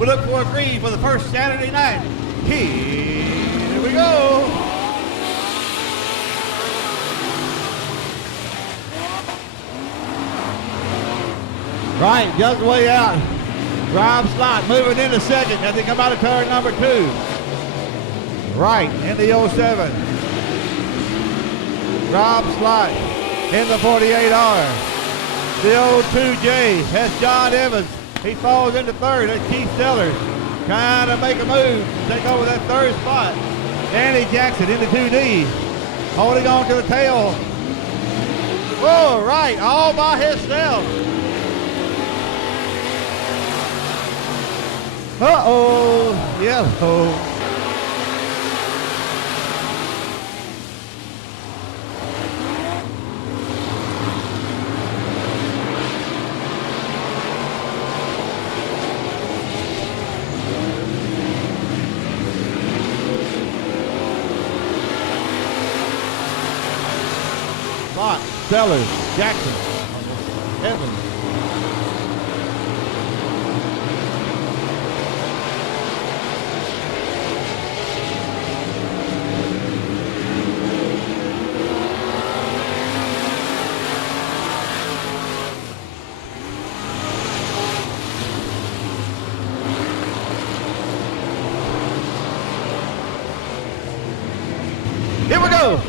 We look for a green for the first Saturday night. Here we go. Right, just way out. Rob Slot moving into second as they come out of turn number 2. Right in the 07. Rob Slot in the 48R. The 02J has John Evans. He falls into third. That's Keith Sellers trying to make a move, take over that third spot. Danny Jackson into 2D, holding on to the tail. Whoa, right, all by himself. Uh-oh, yellow. Sellers, Jackson, Evans. Here we go.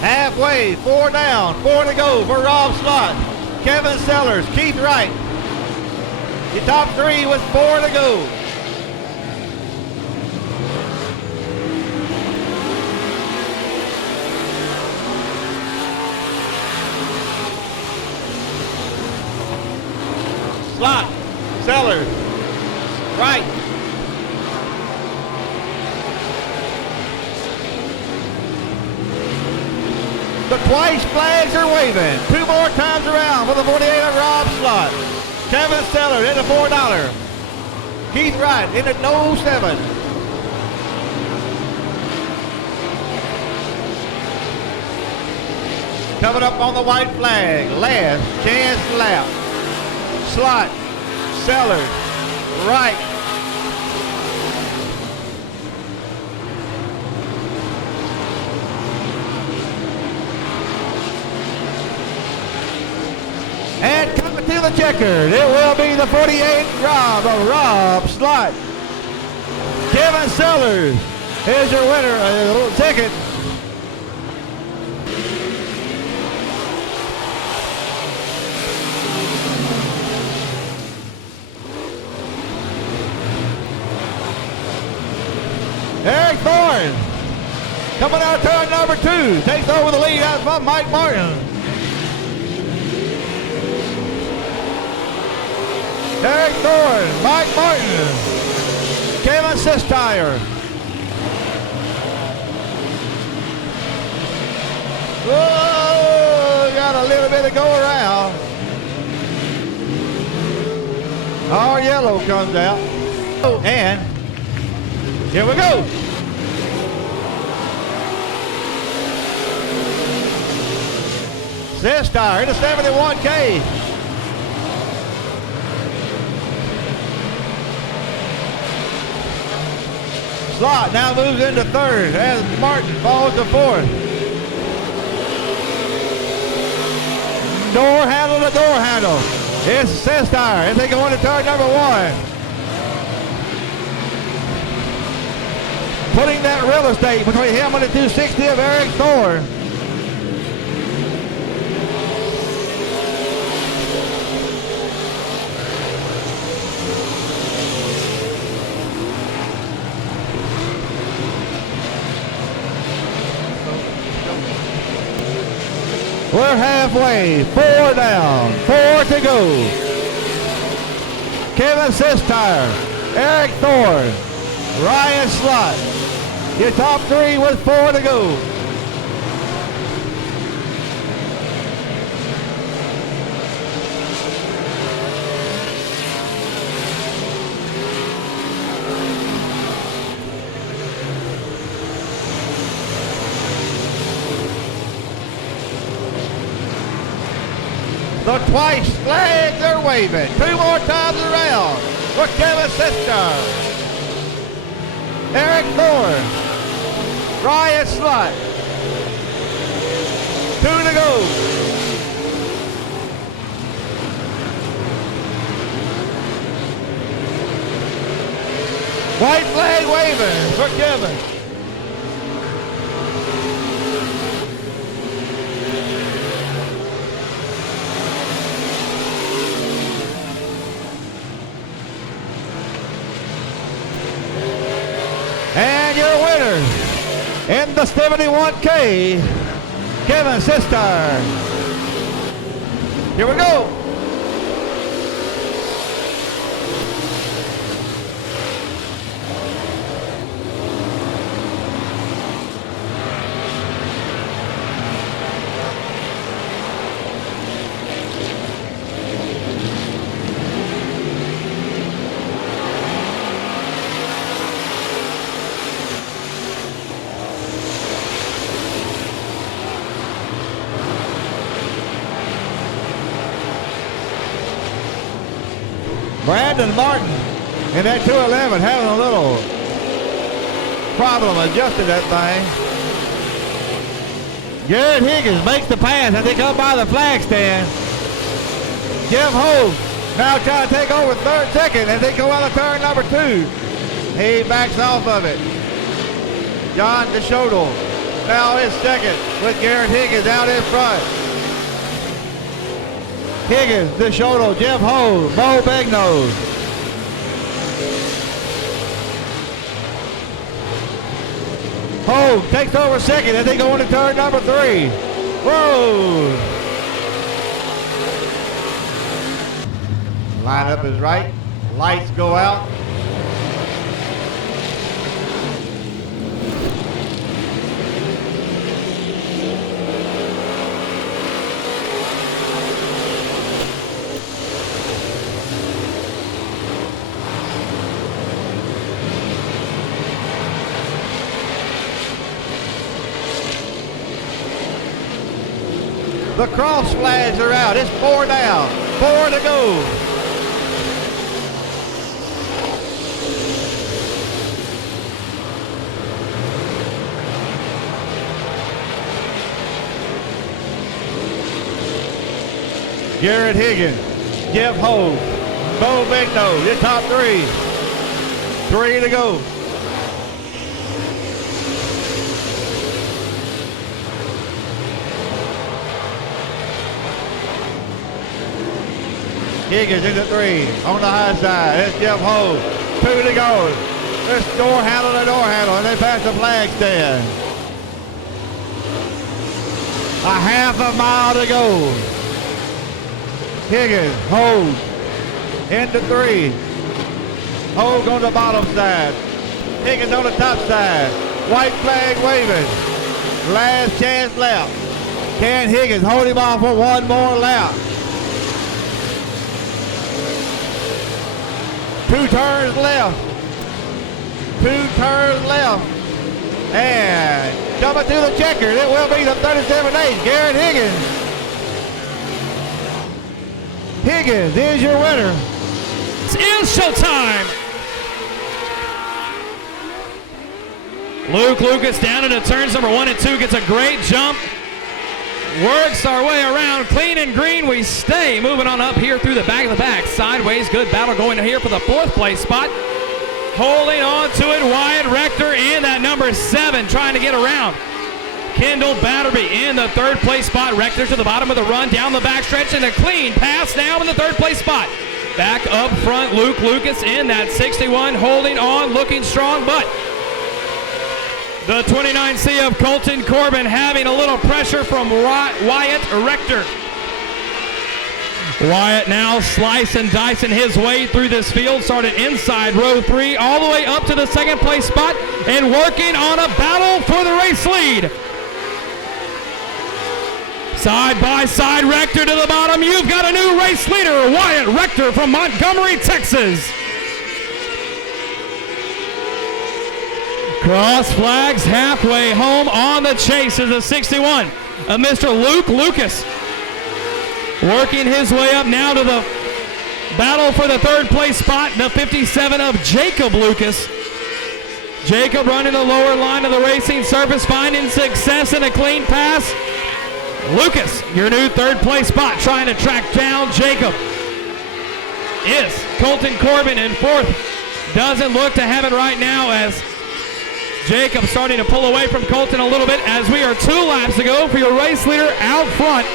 Halfway, 4 down, 4 to go for Rob Slot. Kevin Sellers, Keith Wright. The top 3 with 4 to go. Slot, Sellers, Wright. The twice flags are waving. 2 more times around for the 48 of Rob Slot. Kevin Sellers in the $4. Keith Wright in the 07. Coming up on the white flag, last chance lap. Slot, Sellers, Wright. And coming to the checkered, it will be the 48 Rob Slot. Kevin Sellers is your winner, a little ticket. Eric Thorne coming out of turn number 2, takes over the lead out from Mike Martin. Eric Thorne, Mike Martin, Kevin Sistire. Whoa, got a little bit to go around. Our yellow comes out. And here we go. Sistire into 71K. Slot now moves into third as Martin falls to fourth. Door handle to door handle. It's Sistire as they go into turn number 1. Putting that real estate between him and the 260 of Eric Thorne. We're halfway, 4 down, 4 to go. Kevin Sistire, Eric Thorne, Ryan Slot. Your top 3 with 4 to go. The twice flags are waving. 2 more times around for Kevin Sister. Eric Thorne. Ryan Slott. 2 to go. White flag waving for Kevin. And your winner in the 71K, Kevin Sister. Here we go. Brandon Martin in that 211 having a little problem adjusting that thing. Garrett Higgins makes the pass as they come by the flag stand. Jeff Hogue now trying to take over second as they go out of turn number 2. He backs off of it. John DeShodel now is second with Garrett Higgins out in front. Higgins, DeShodel, Jeff Hogue, Bo Begnose. Hogue takes over second as they go into turn number 3. Whoa! Lineup is right. Lights go out. The cross flags are out. It's 4 down, 4 to go. Garrett Higgins, Jeff Hogue, Bo Begnose, the top 3. 3 to go. Higgins into 3 on the high side. That's Jeff Hogue. 2 to go. This door handle to door handle, and they pass the flag stand. A half a mile to go. Higgins, Hogue into 3. Hogue on the bottom side. Higgins on the top side. White flag waving. Last chance left. Can Higgins hold him off for one more lap? 2 turns left. 2 turns left. And coming through the checkers, it will be the 37-8, Garrett Higgins. Higgins is your winner. It's showtime. Luke Lucas down into turns number 1 and 2, gets a great jump. Works our way around, clean and green we stay. Moving on up here through the back of the pack. Sideways, good battle going here for the 4th place spot. Holding on to it, Wyatt Rector in that number 7, trying to get around. Kendall Batterby in the 3rd place spot. Rector to the bottom of the run, down the backstretch, and a clean pass now in the 3rd place spot. Back up front, Luke Lucas in that 61, holding on, looking strong, but the 29C of Colton Corbin having a little pressure from Wyatt Rector. Wyatt now slicing and dicing his way through this field. Started inside row 3 all the way up to the 2nd place spot and working on a battle for the race lead. Side by side, Rector to the bottom. You've got a new race leader, Wyatt Rector from Montgomery, Texas. Cross flags halfway home on the chase is a 61 of Mr. Luke Lucas. working his way up now to the battle for the third place spot, the 57 of Jacob Lucas. Jacob running the lower line of the racing surface, finding success in a clean pass. Lucas, your new third place spot, trying to track down Jacob. Is Colton Corbin in fourth. Doesn't look to have it right now as Jacob starting to pull away from Colton a little bit as we are 2 laps to go for your race leader out front.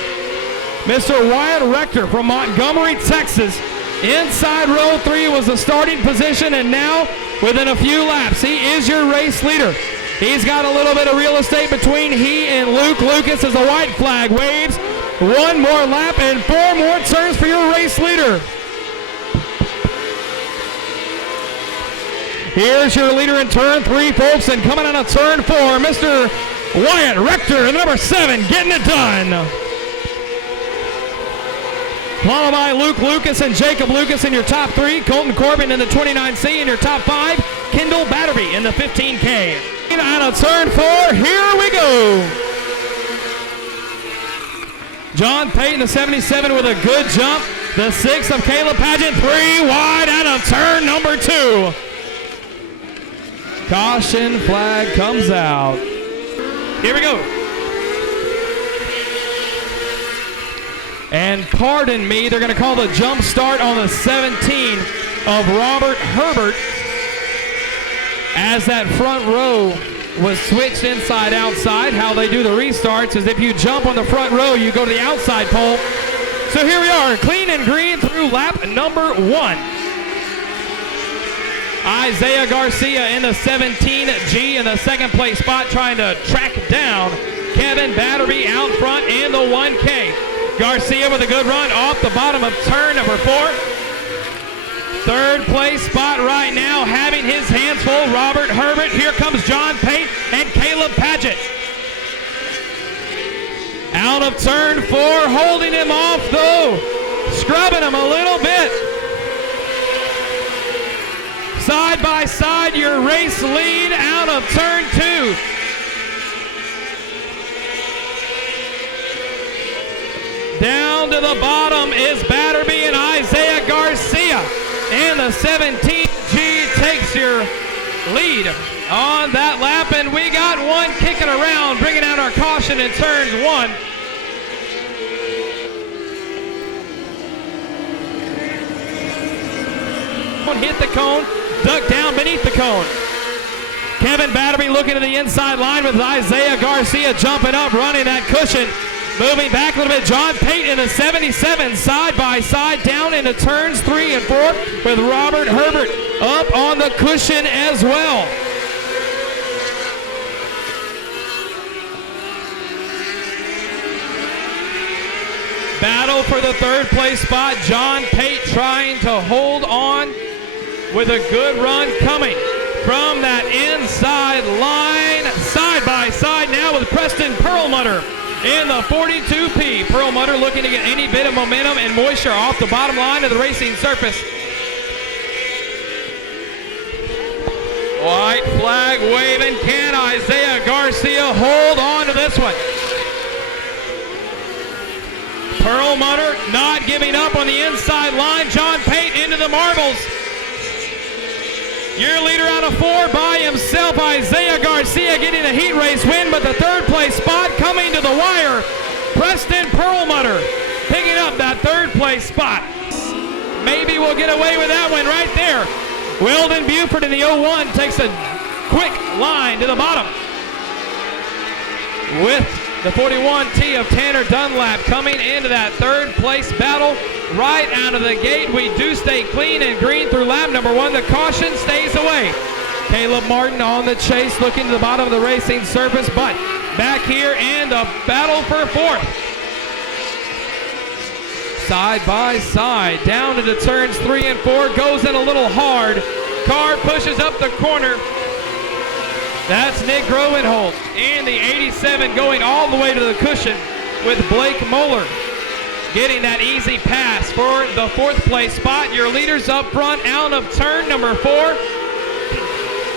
Mr. Wyatt Rector from Montgomery, Texas. Inside row 3 was the starting position, and now within a few laps, he is your race leader. He's got a little bit of real estate between he and Luke Lucas as the white flag waves. 1 more lap and 4 more turns for your race leader. Here's your leader in turn 3, folks, and coming out of turn 4, Mr. Wyatt Rector, the number 7, getting it done. Followed by Luke Lucas and Jacob Lucas in your top 3, Colton Corbin in the 29C in your top 5, Kendall Batterby in the 15K. Out of turn 4, here we go. John Payton, the 77, with a good jump. The 6 of Caleb Paget, 3 wide out of turn number 2. Caution flag comes out. Here we go. And pardon me, they're going to call the jump start on the 17 of Robert Herbert as that front row was switched inside outside. How they do the restarts is if you jump on the front row, you go to the outside pole. So here we are, clean and green through lap number 1. Isaiah Garcia in the 17G in the second place spot, trying to track down Kevin Batterby out front in the 1K. Garcia with a good run off the bottom of turn number 4. Third place spot right now, having his hands full, Robert Herbert. Here comes John Pate and Caleb Paget. Out of turn 4, holding him off though, scrubbing him a little bit. Side by side, your race lead out of turn 2. Down to the bottom is Batterby and Isaiah Garcia. And the 17G takes your lead on that lap. And we got one kicking around, bringing out our caution in turns 1. Hit the cone, duck down beneath the cone. Kevin Batterby looking to the inside line with Isaiah Garcia jumping up, running that cushion. Moving back a little bit, John Pate in the 77, side by side, down into turns 3 and 4 with Robert Herbert up on the cushion as well. Battle for the third place spot. John Pate trying to hold on with a good run coming from that inside line. Side by side now with Preston Perlmutter in the 42P. Perlmutter looking to get any bit of momentum and moisture off the bottom line of the racing surface. White flag waving. Can Isaiah Garcia hold on to this one? Perlmutter not giving up on the inside line. John Pate into the marbles. Your leader out of 4 by himself, Isaiah Garcia getting a heat race win, but the third place spot coming to the wire. Preston Perlmutter picking up that third place spot. Maybe we'll get away with that one right there. Weldon Buford in the 01 takes a quick line to the bottom with the 41T of Tanner Dunlap coming into that third place battle. Right out of the gate, we do stay clean and green through lap number 1. The caution stays away. Caleb Martin on the chase, looking to the bottom of the racing surface, but back here in the battle for 4th. Side by side, down into turns 3 and 4, goes in a little hard. Car pushes up the corner. That's Nick Grovenholt in the 87 going all the way to the cushion with Blake Moeller getting that easy pass for the 4th place spot. Your leaders up front out of turn number 4.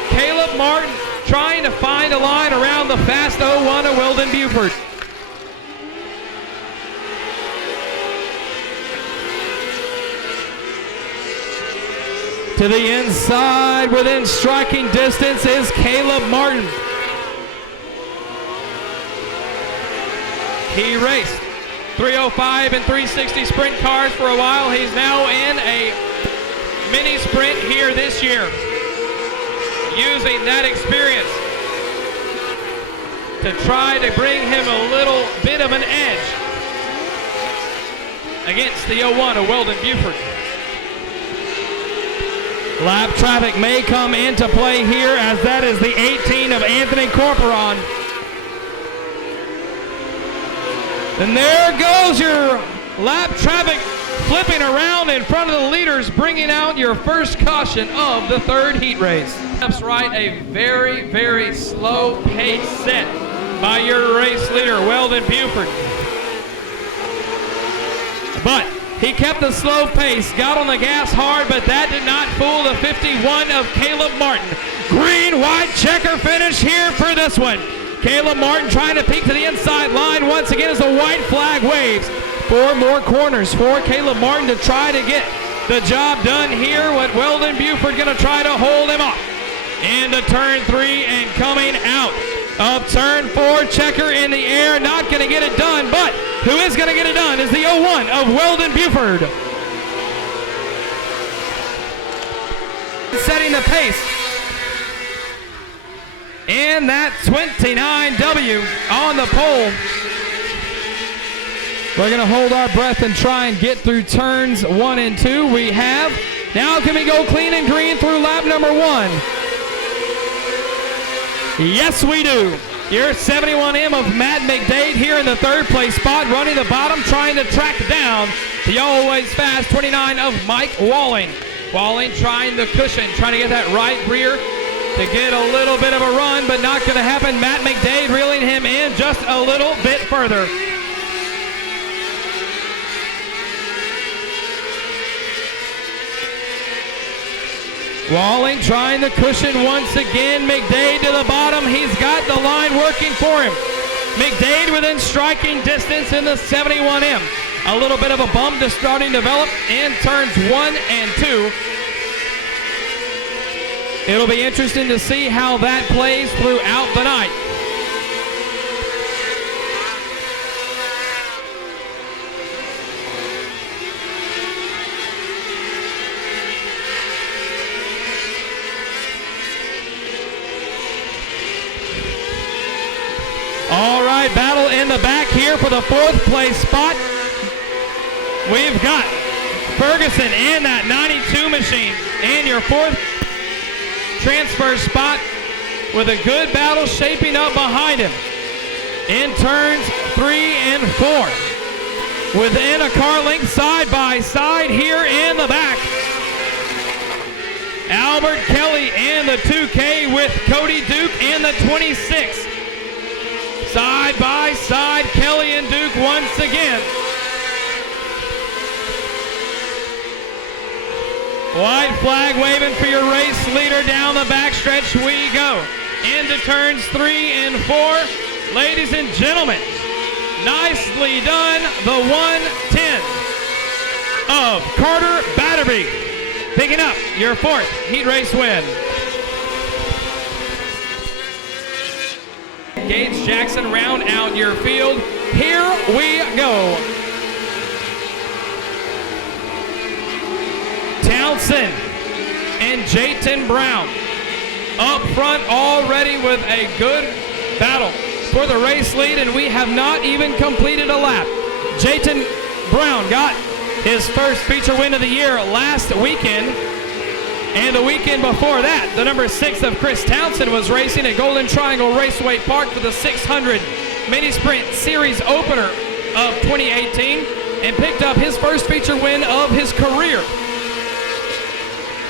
Caleb Martin trying to find a line around the fast 01 of Weldon Buford. To the inside, within striking distance, is Caleb Martin. He raced 305 and 360 sprint cars for a while. He's now in a mini sprint here this year, using that experience to try to bring him a little bit of an edge against the 01 of Weldon Buford. Lap traffic may come into play here, as that is the 18 of Anthony Corporon. And there goes your lap traffic flipping around in front of the leaders, bringing out your first caution of the third heat race. That's right, a very, very slow pace set by your race leader, Weldon Buford. But he kept the slow pace, got on the gas hard, but that did not fool the 51 of Caleb Martin. Green, white checker finish here for this one. Caleb Martin trying to peek to the inside line once again as the white flag waves. 4 more corners for Caleb Martin to try to get the job done here. What Weldon Buford going to try to hold him off. Into turn 3 and coming out of turn 4. Checker in the air, not going to get it done, but who is going to get it done is the 01 of Weldon Buford. Setting the pace. And that 29W on the pole. We're going to hold our breath and try and get through turns 1 and 2. We have. Now can we go clean and green through lap number 1? Yes, we do. Your 71M of Matt McDade here in the third place spot, running the bottom, trying to track down the always fast 29 of Mike Walling. Walling trying the cushion, trying to get that right rear to get a little bit of a run, but not going to happen. Matt McDade reeling him in just a little bit further. Walling trying the cushion once again. McDade to the bottom. He's got the line working for him. McDade within striking distance in the 71M. A little bit of a bump to starting to develop in turns 1 and 2. It'll be interesting to see how that plays throughout the night. All right, battle in the back here for the 4th place spot. We've got Ferguson in that 92 machine in your 4th transfer spot, with a good battle shaping up behind him in turns 3 and 4. Within a car length side by side here in the back. Albert Kelly in the 2K with Cody Duke in the 26. Side by side, Kelly and Duke once again. White flag waving for your race leader. Down the backstretch we go. Into turns 3 and 4. Ladies and gentlemen, nicely done. The 110 of Carter Batterby, picking up your 4th heat race win. Gage Jackson round out your field. Here we go. Townsend and Jayton Brown up front already with a good battle for the race lead, and we have not even completed a lap. Jayton Brown got his first feature win of the year last weekend, and the weekend before that, the number 6 of Chris Townsend was racing at Golden Triangle Raceway Park for the 600 Mini Sprint Series opener of 2018 and picked up his first feature win of his career.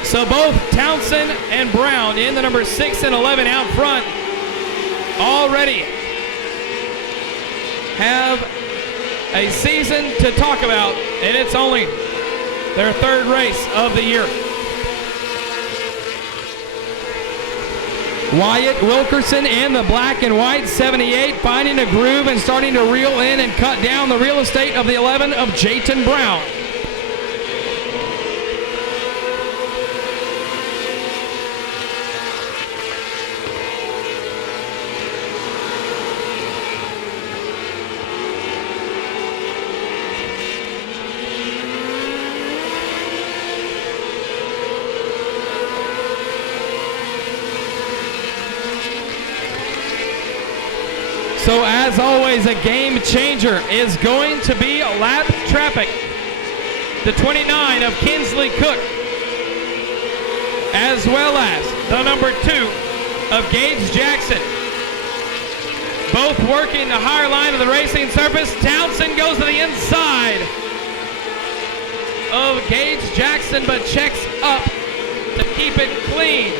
So both Townsend and Brown in the number 6 and 11 out front already have a season to talk about, and it's only their 3rd race of the year. Wyatt Wilkerson in the black and white 78, finding a groove and starting to reel in and cut down the real estate of the 11 of Jayton Brown. as always, a game changer is going to be lap traffic. The 29 of Kinsley Cook, as well as the number 2 of Gage Jackson. Both working the higher line of the racing surface. Townsend goes to the inside of Gage Jackson, but checks up to keep it clean.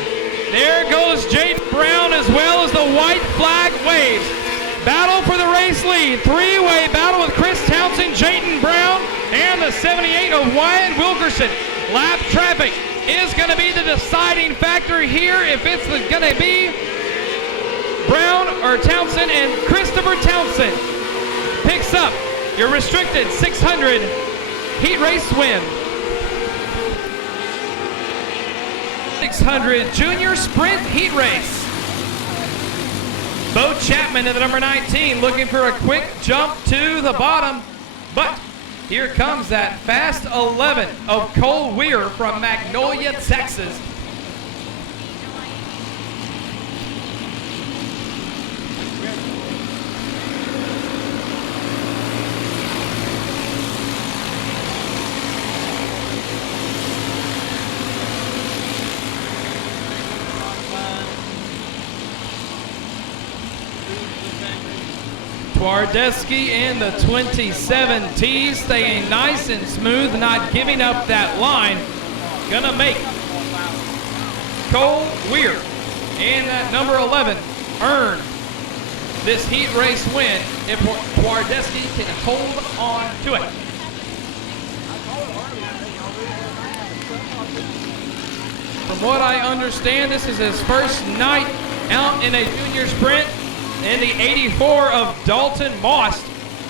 There goes Jayton Brown, as well as the white flag waves. Battle for the race lead. Three-way battle with Chris Townsend, Jayton Brown, and the 78 of Wyatt Wilkerson. Lap traffic is going to be the deciding factor here. If it's going to be Brown or Townsend, and Christopher Townsend picks up your restricted 600 heat race win. 600 junior sprint heat race. Bo Chapman in the number 19 looking for a quick jump to the bottom, but here comes that fast 11 of Cole Weir from Magnolia, Texas. Twardeski in the 27T, staying nice and smooth, not giving up that line. Gonna make Cole Weir in that number 11 earn this heat race win if Twardeski can hold on to it. From what I understand, this is his first night out in a junior sprint. And the 84 of Dalton Moss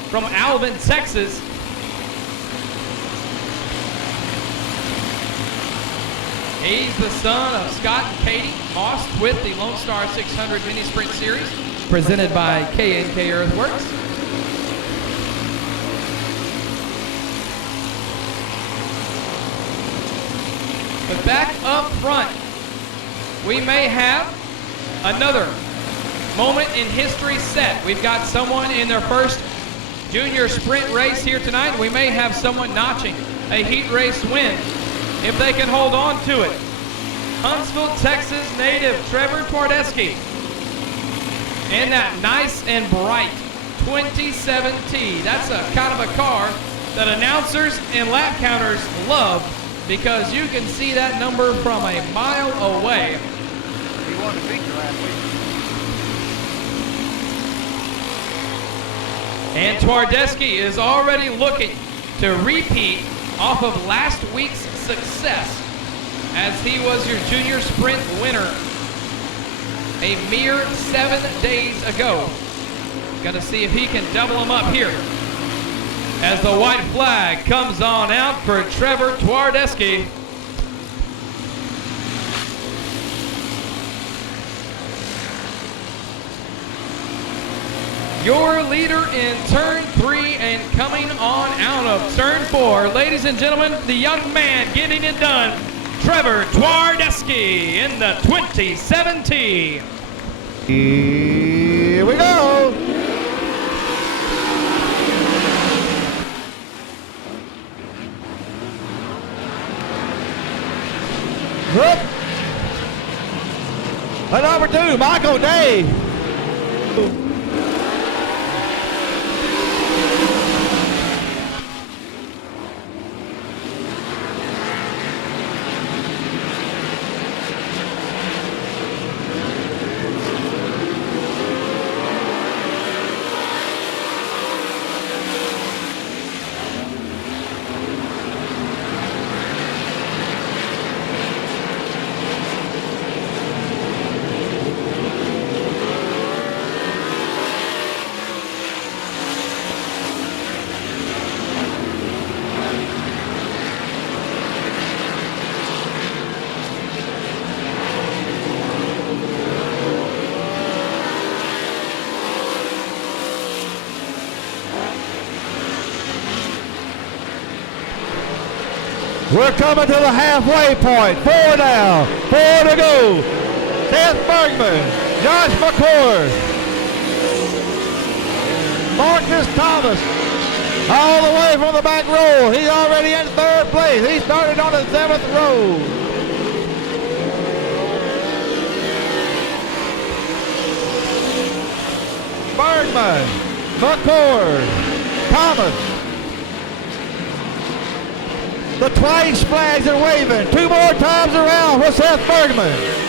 from Alvin, Texas. He's the son of Scott and Katie Moss with the Lone Star 600 Mini Sprint Series, presented by K&K Earthworks. But back up front, we may have another moment in history set. We've got someone in their first junior sprint race here tonight. We may have someone notching a heat race win if they can hold on to it. Huntsville, Texas native Trevor Pardesky in that nice and bright 27T. That's a kind of a car that announcers and lap counters love, because you can see that number from a mile away. He won the feature last week. And Twardeski is already looking to repeat off of last week's success, as he was your junior sprint winner a mere 7 days ago. Got to see if he can double him up here as the white flag comes on out for Trevor Twardeski. Your leader in turn 3 and coming on out of turn 4. Ladies and gentlemen, the young man getting it done, Trevor Twardeski in the 27T. Here we go. Whoop. And number 2, Michael Day. We're coming to the halfway point. 4 now, 4 to go. Seth Bergman, Josh McCord. Marcus Thomas, all the way from the back row. He's already in third place. He started on the 7th row. Bergman, McCord, Thomas. The twice flags are waving. 2 more times around for Seth Bergman.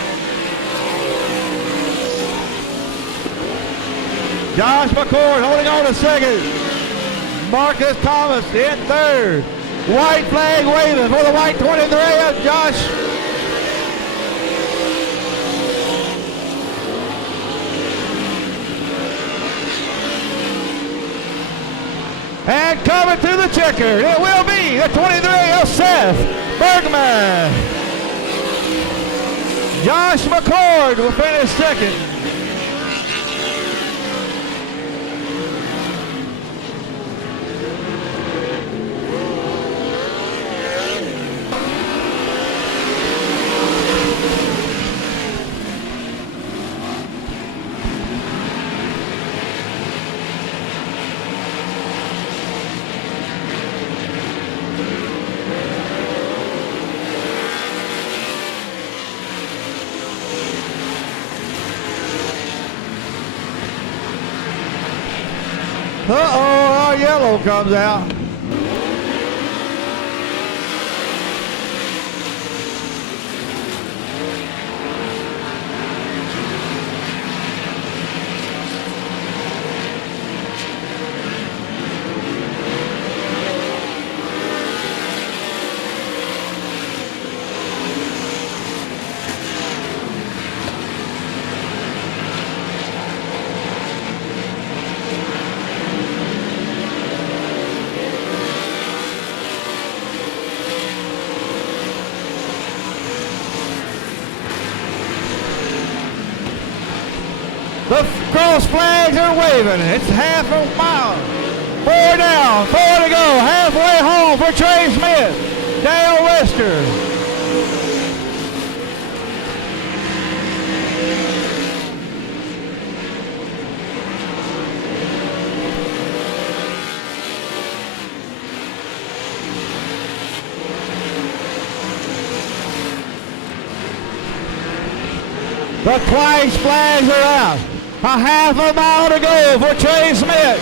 Josh McCord holding on to second. Marcus Thomas in third. White flag waving for the white 23 of Josh. And coming to the checker, it will be the 23 of Seth Bergman. Josh McCord will finish second. Uh-oh, our yellow comes out. The cross flags are waving. It's half a mile. 4 down, 4 to go. Halfway home for Trey Smith. Dale Wester. The twice flags are out. A half a mile to go for Trey Smith.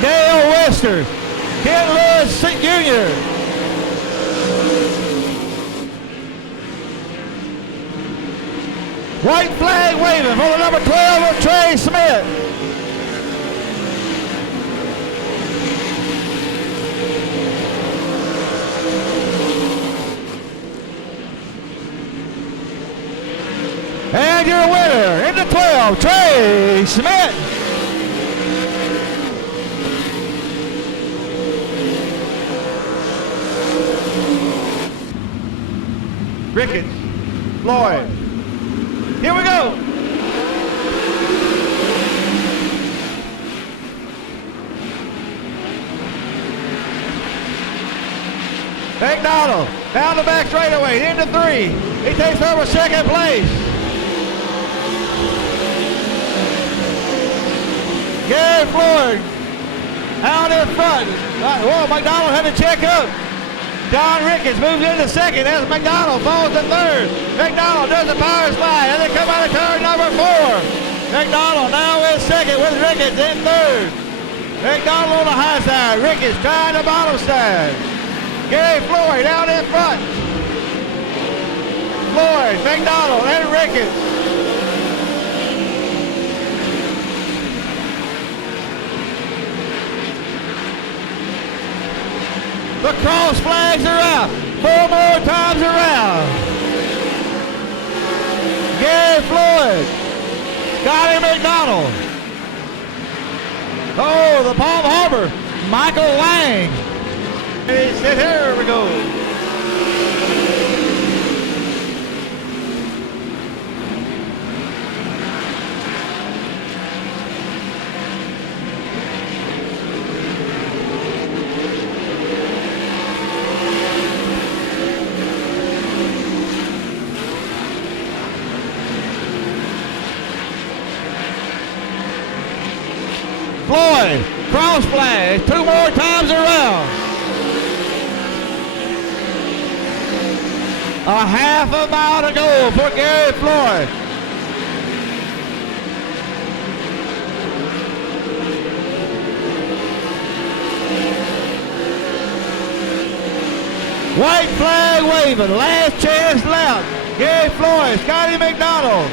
Dale Wester. Ken Lewis Jr. White flag waving for the number 12 of Trey Smith. And your winner in the 12, Trey Smith. Ricketts, Floyd. Here we go. McDonald down the back straightaway into 3. He takes over second place. Gary Floyd out in front. Whoa, McDonald had to check up. John Ricketts moves into second as McDonald falls to third. McDonald does the power slide and they come out of turn number 4. McDonald now in second with Ricketts in third. McDonald on the high side. Ricketts trying the bottom side. Gary Floyd out in front. Floyd, McDonald, and Ricketts. The cross flags are out. 4 more times around. Gary Floyd. Scotty McDonald. Oh, the Palm Harbor. Michael Lang. He said, here we go. Floyd cross flags 2 more times around. A half a mile to go for Gary Floyd. White flag waving, last chance left. Gary Floyd, Scotty McDonald.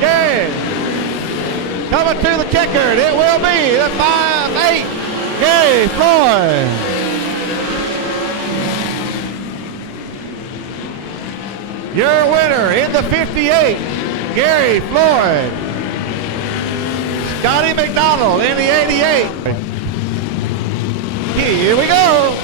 Gary coming to the checkered. It will be the 5-8. Gary Floyd. Your winner in the 58, Gary Floyd. Scotty McDonald in the 88. Here we go.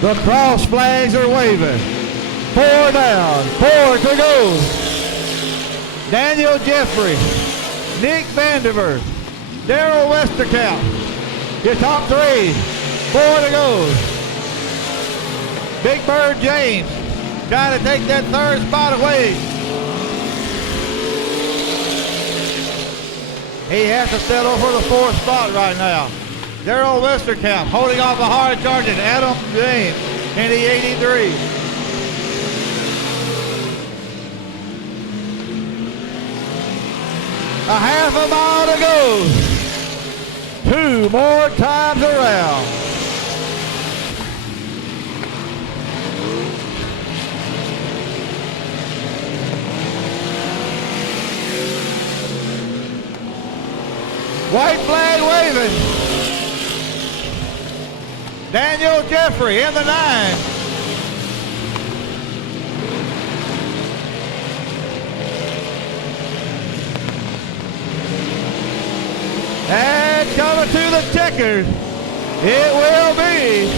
The cross flags are waving. 4 down, 4 to go. Daniel Jeffrey, Nick Vandiver, Daryl Westerkamp. Your top 3, 4 to go. Big Bird James trying to take that 3rd spot away. He has to settle for the 4th spot right now. Daryl Westerkamp holding off a hard charging Adam James in the 83. A half a mile to go. 2 more times around. White flag waving. Daniel Jeffrey in the 9. And coming to the checkered, it will be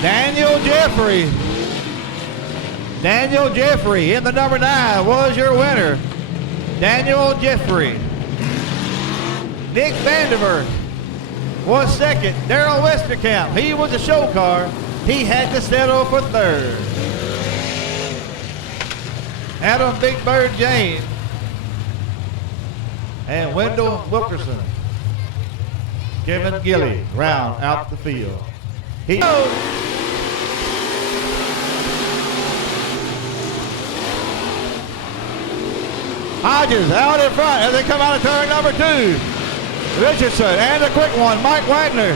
Daniel Jeffrey. Daniel Jeffrey in the number 9 was your winner. Daniel Jeffrey. Nick Vandiver was 2nd. Daryl Westerkamp, he was a show car. He had to settle for 3rd. Adam Big Bird James and Wendell Wilkerson. Kevin Gilly round out the field. He Hodges out in front as they come out of turn number 2. Richardson and a quick one, Mike Wagner.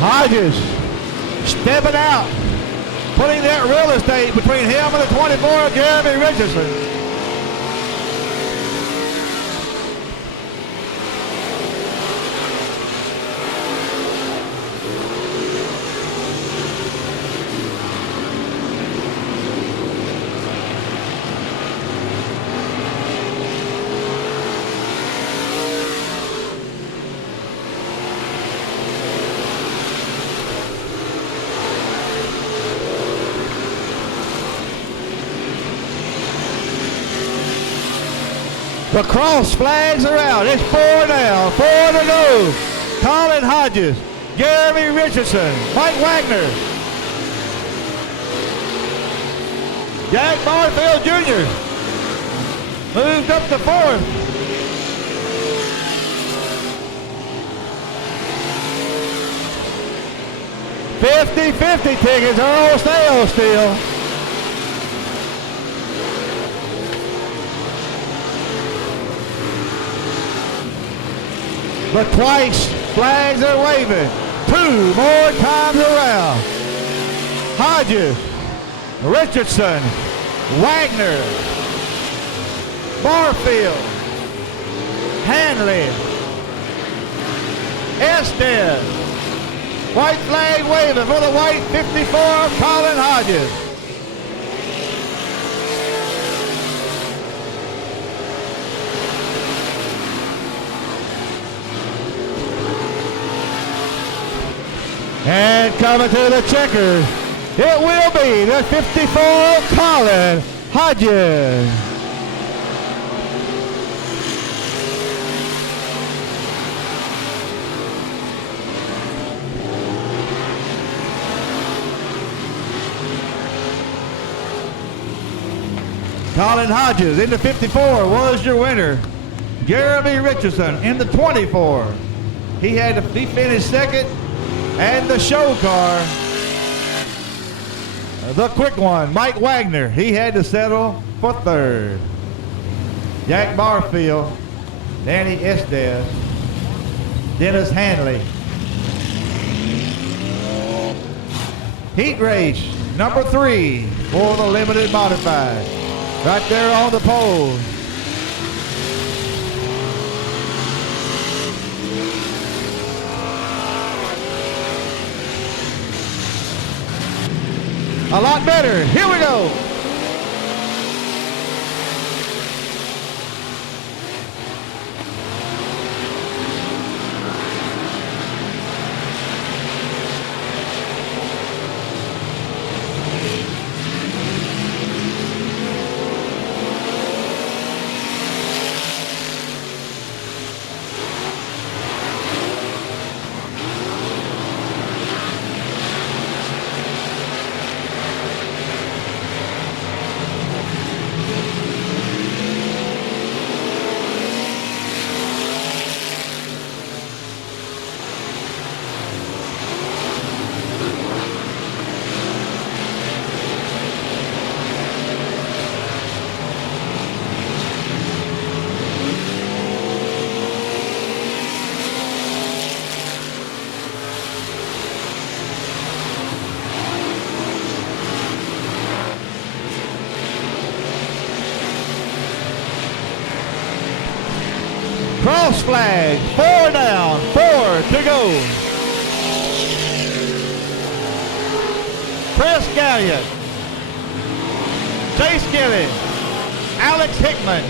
Hodges stepping out, putting that real estate between him and the 24, Jeremy Richardson. The cross flags are out. It's 4 down, 4 to go. Colin Hodges, Jeremy Richardson, Mike Wagner. Jack Barfield Jr. moves up to 4th. $50 tickets are on sale still. But twice flags are waving. 2 more times around. Hodges, Richardson, Wagner, Barfield, Hanley, Estes. White flag waving for the white 54, Colin Hodges. And coming to the checker, it will be the 54, Colin Hodges. Colin Hodges in the 54 was your winner. Jeremy Richardson in the 24. He finished second. And the show car, the quick one, Mike Wagner, he had to settle for 3rd. Jack Barfield, Danny Estes, Dennis Hanley. Heat race number 3 for the limited modified. Right there on the pole. A lot better. Here we go. Cross flag, 4 down, 4 to go. Chris Gallion, Chase Gilly, Alex Hickman.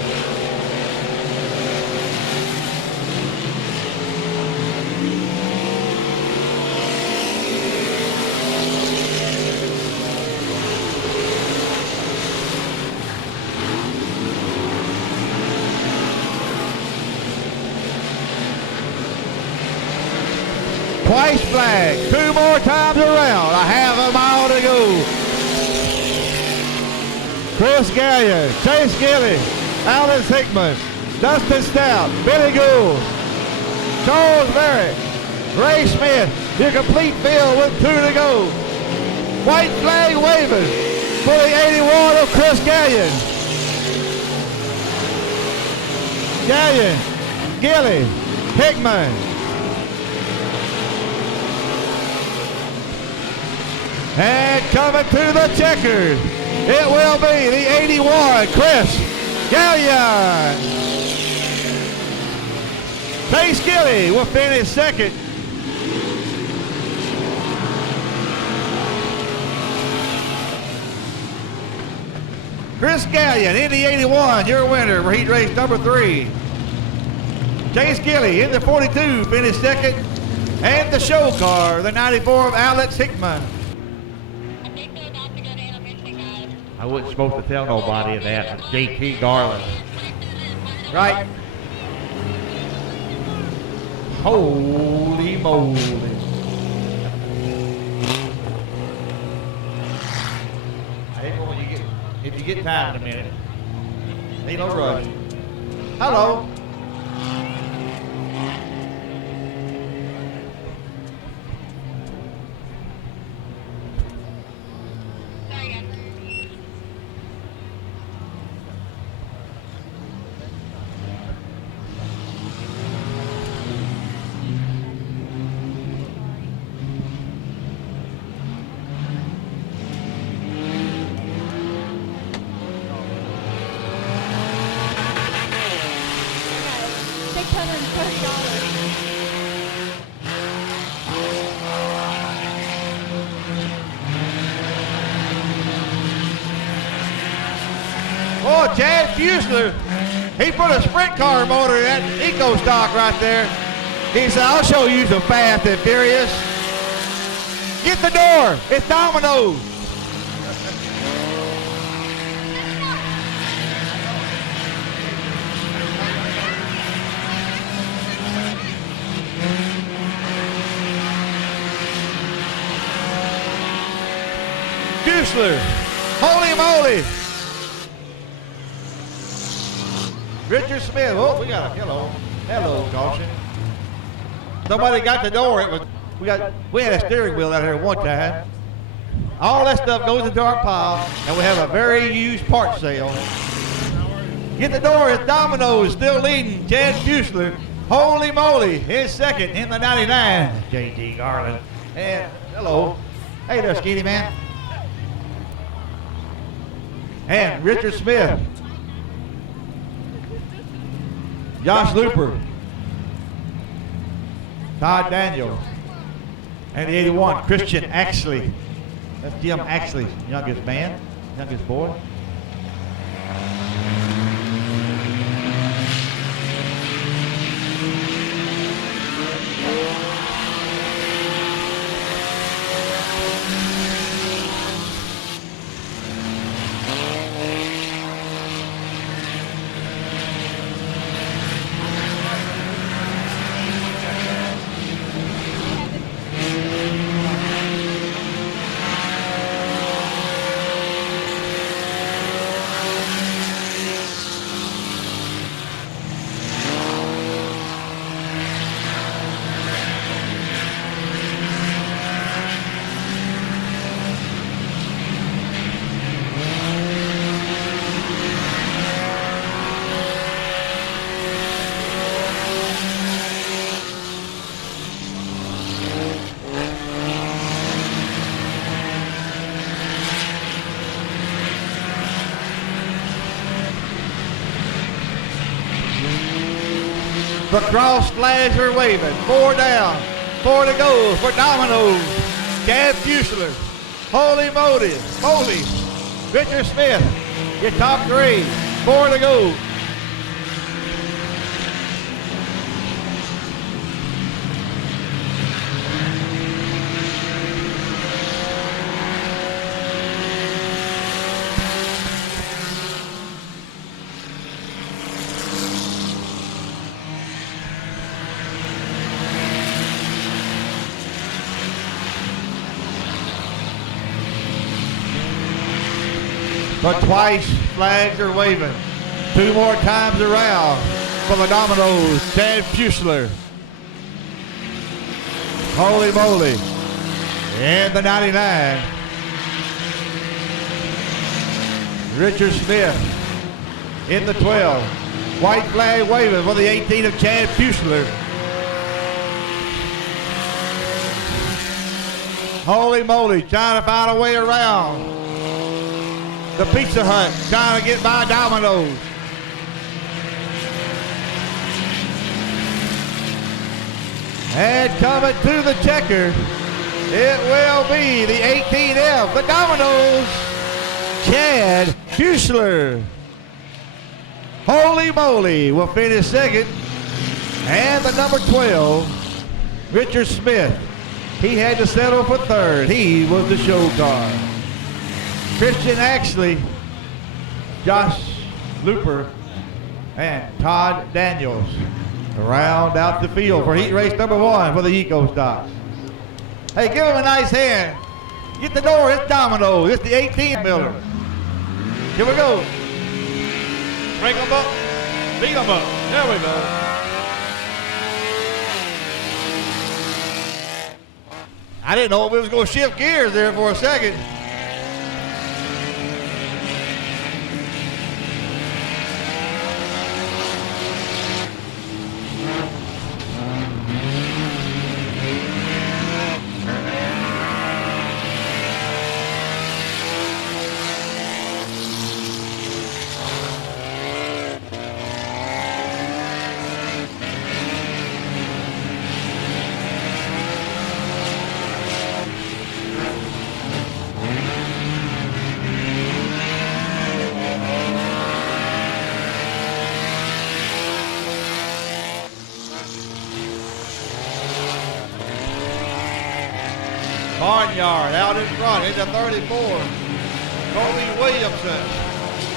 Twice flag, 2 more times around, a half a mile to go. Chris Gallion, Chase Gilly, Alex Hickman, Dustin Stout, Billy Gould, Charles Barrett, Ray Smith, your complete field with 2 to go. White flag waving for the 81 of Chris Gallion. Gallion, Gilly, Hickman. And coming to the checkers, it will be the 81, Chris Gallion. Chase Gilly will finish second. Chris Gallion in the 81, your winner for heat race number 3. Chase Gilly in the 42 finished second. And the show car, the 94 of Alex Hickman. I wasn't supposed to tell nobody of that. JT Garland. Right? Holy moly. I think when you get, if You get time in a minute. Ain't no rush. Hello. Oh, Chad Fusler, he put a sprint car motor in that Eco stock right there. He said, I'll show you some fast and furious. Get the door, it's Domino's. Fusler, holy moly. Richard Smith, oh, we got a hello, caution. Somebody got the door. We had a steering wheel out here one time. All that stuff goes into our pile, and we have a very used part sale. Get the door, it's Domino's, still leading, Chad Fusler. Holy moly, in second in the 99, J.D. Garland. And hello, hey there, Skinny Man. And Richard Smith. Josh Looper, Todd Daniels, and the 81, Christian Axley. That's Jim Axley's youngest man, youngest boy. The cross flags are waving. 4 down, 4 to go for Domino's. Chad Fusler. Holy moly. Richard Smith, your top 3. 4 to go. But twice flags are waving. 2 more times around for the Domino's, Chad Fusler. Holy moly. And the 99. Richard Smith in the 12. White flag waving for the 18 of Chad Fusler. Holy moly, trying to find a way around. The Pizza Hut trying to get by Domino's. And coming to the checker, it will be the 18F, the Domino's, Chad Fusler. Holy moly will finish second. And the number 12, Richard Smith. He had to settle for third. He was the show car. Christian Axley, Josh Looper, and Todd Daniels to round out the field for heat race number 1 for the Eco Stocks. Hey, give him a nice hand. Get the door, it's Domino's. It's the 18 Miller. Here we go. Break them up. Beat them up. There we go. I didn't know if we was going to shift gears there for a second. Barnyard out in front into 34. Colby Williamson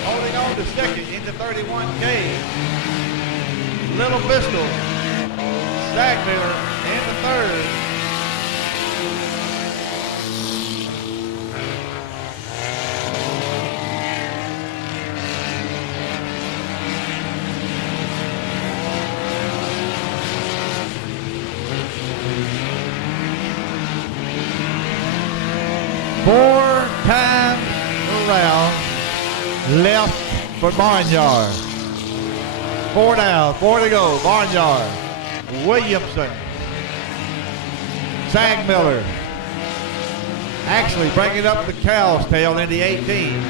holding on to second into 31K. Little Pistol. Stagmiller into third. Four times around left for Barnyard. 4 down, 4 to go. Barnyard, Williamson, Sagmiller. Actually bringing up the cow's tail in the 18.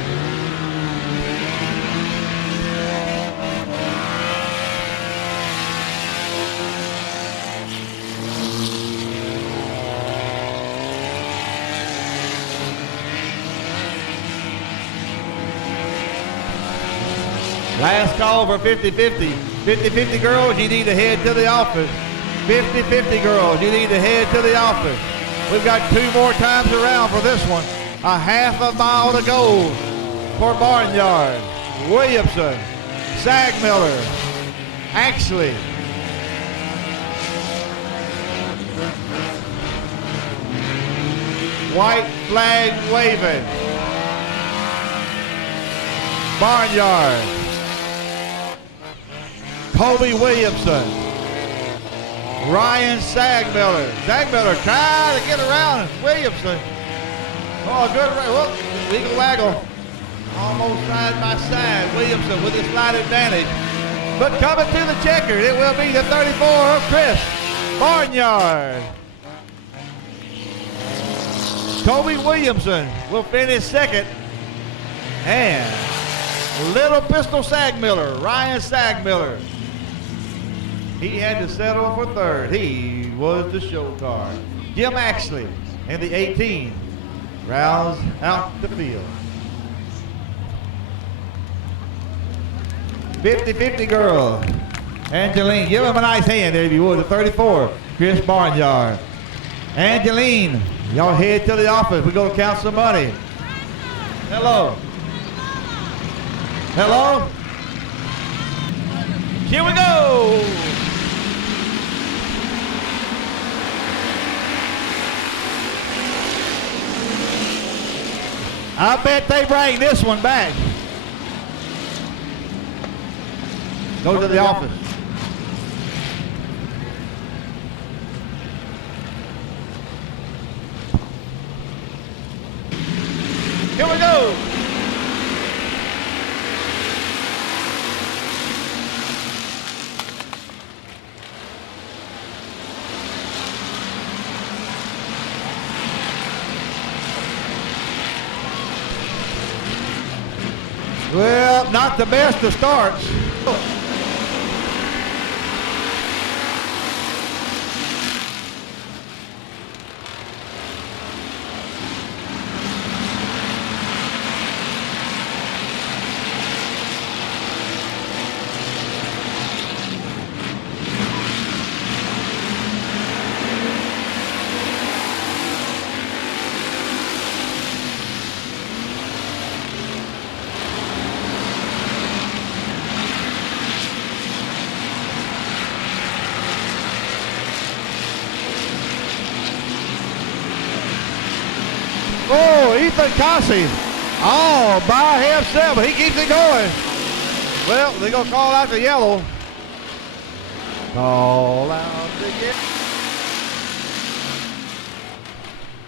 Last call for 50-50. 50-50 girls, you need to head to the office. 50-50 girls, you need to head to the office. We've got 2 more times around for this one. A half a mile to go for Barnyard. Williamson, Sagmiller, Axley. White flag waving. Barnyard. Colby Williamson. Ryan Sagmiller. Sagmiller trying to get around Williamson. Oh, good. Well, wiggle waggle. Almost side by side. Williamson with a slight advantage. But coming to the checker, it will be the 34 of Chris Barnyard. Colby Williamson will finish second. And Little Pistol Sagmiller, Ryan Sagmiller. He had to settle for third. He was the show card. Jim Axley in the 18 rounds out the field. 50-50 girl. Angeline, give him a nice hand there if you would. The 34, Chris Barnyard. Angeline, y'all head to the office. We're going to count some money. Hello. Hello? Here we go. I bet they bring this one back. Go to the office. Here we go. Well, not the best of starts. Oh, Ethan Cossey all by himself. He keeps it going. Well, they're going to call out the yellow. Call out the yellow.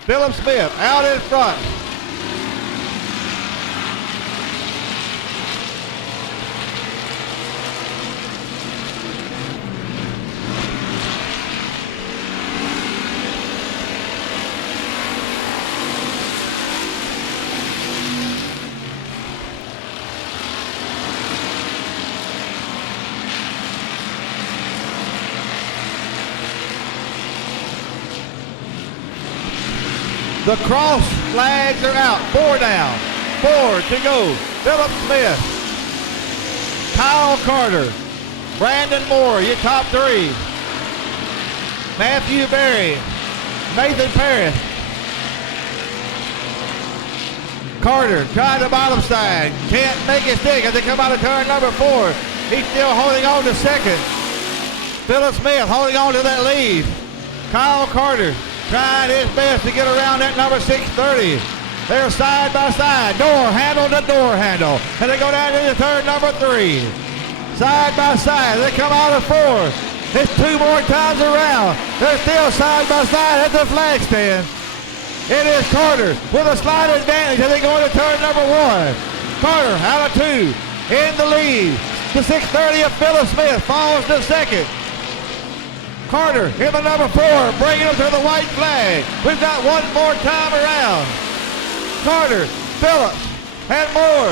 Philip Smith out in front. The cross flags are out. 4 down. 4 to go. Philip Smith. Kyle Carter. Brandon Moore, your top 3. Matthew Berry. Nathan Parris. Carter trying the bottom side. Can't make it stick as they come out of turn number 4. He's still holding on to second. Philip Smith holding on to that lead. Kyle Carter trying his best to get around that number 630. They're side by side, door handle to door handle. And they go down into turn number 3. Side by side, they come out of 4. It's 2 more times around. They're still side by side at the flag stand. It is Carter with a slight advantage as they go into turn number 1. Carter out of 2, in the lead. The 630 of Philip Smith falls to second. Carter in the number 4, bringing him to the white flag. We've got 1 more time around. Carter, Phillips, and Moore.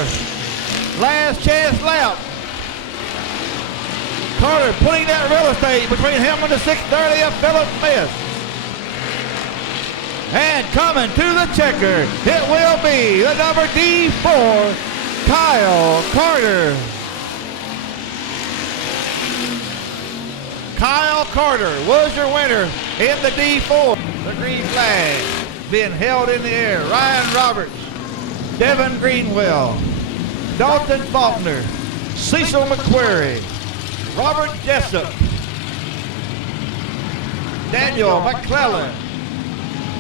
Last chance lap. Carter putting that real estate between him and the 630 of Philip Smith. And coming to the checker, it will be the number D4, Kyle Carter. Kyle Carter was your winner in the D4. The green flag being held in the air. Ryan Roberts, Devin Greenwell, Dalton Faulkner, Cecil McQuarrie, Robert Jessup, Daniel McClellan,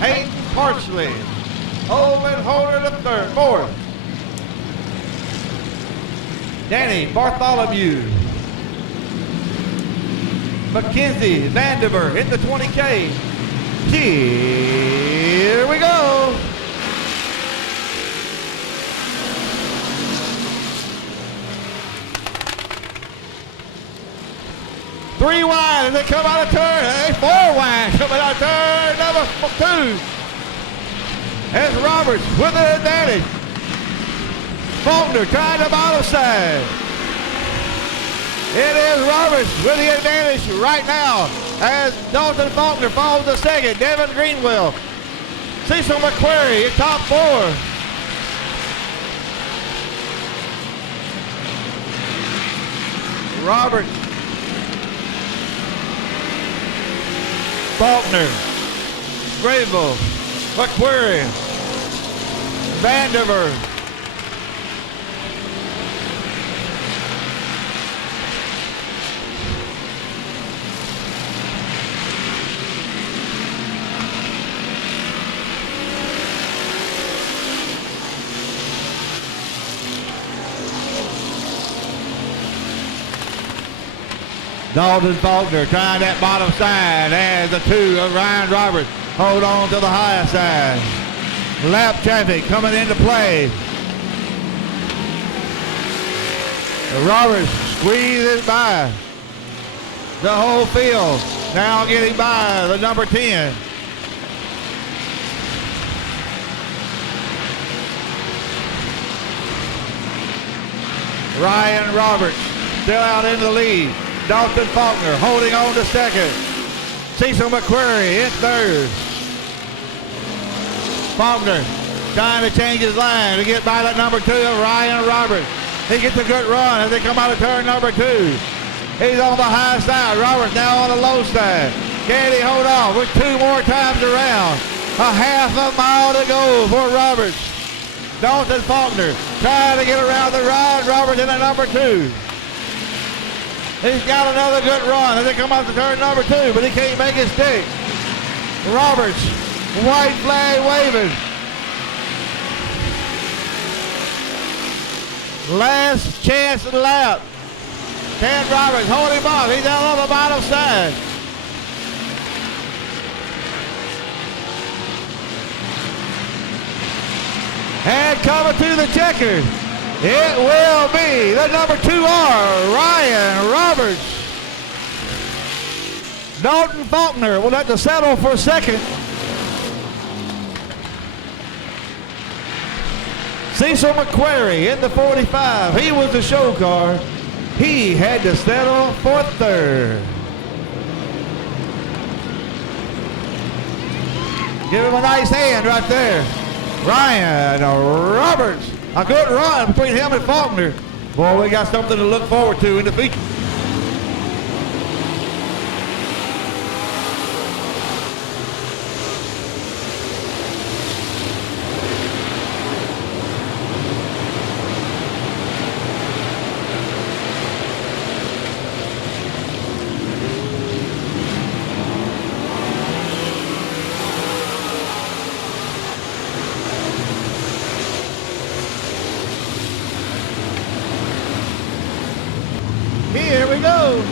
Hayden Parsley, Olin Holder the 4th, Danny Bartholomew, Mackenzie Vandiver in the 20K. Here we go. Three wide as they come out of turn. 4 wide coming out of turn number 2. As Roberts with an advantage. Faulkner trying the bottom side. It is Roberts with the advantage right now as Dalton Faulkner falls to second. Devin Greenwell, Cecil McQuarrie in top 4. Roberts, Faulkner, Grable, McQuarrie, Vandiver, Dalton Faulkner trying that bottom side as the 2 of Ryan Roberts hold on to the high side. Lap traffic coming into play. Roberts squeezes by the whole field. Now getting by the number 10. Ryan Roberts still out in the lead. Dalton Faulkner holding on to second. Cecil McQuarrie in 3rd. Faulkner trying to change his line to get by that number 2 of Ryan Roberts. He gets a good run as they come out of turn number 2. He's on the high side. Roberts now on the low side. Can he hold on with 2 more times around? A half a mile to go for Roberts. Dalton Faulkner trying to get around the Ryan Roberts in the number 2. He's got another good run as they come out to turn number 2, but he can't make it stick. Roberts, white flag waving. Last chance lap. Ted Roberts holding him off. He's out on the bottom side. And coming to the checker, it will be the number 2R, Ryan Roberts. Dalton Faulkner will have to settle for second. Cecil McQuarrie in the 45. He was the show car. He had to settle for third. Give him a nice hand right there. Ryan Roberts. A good run between him and Faulkner. Boy, we got something to look forward to in the future. Here we go.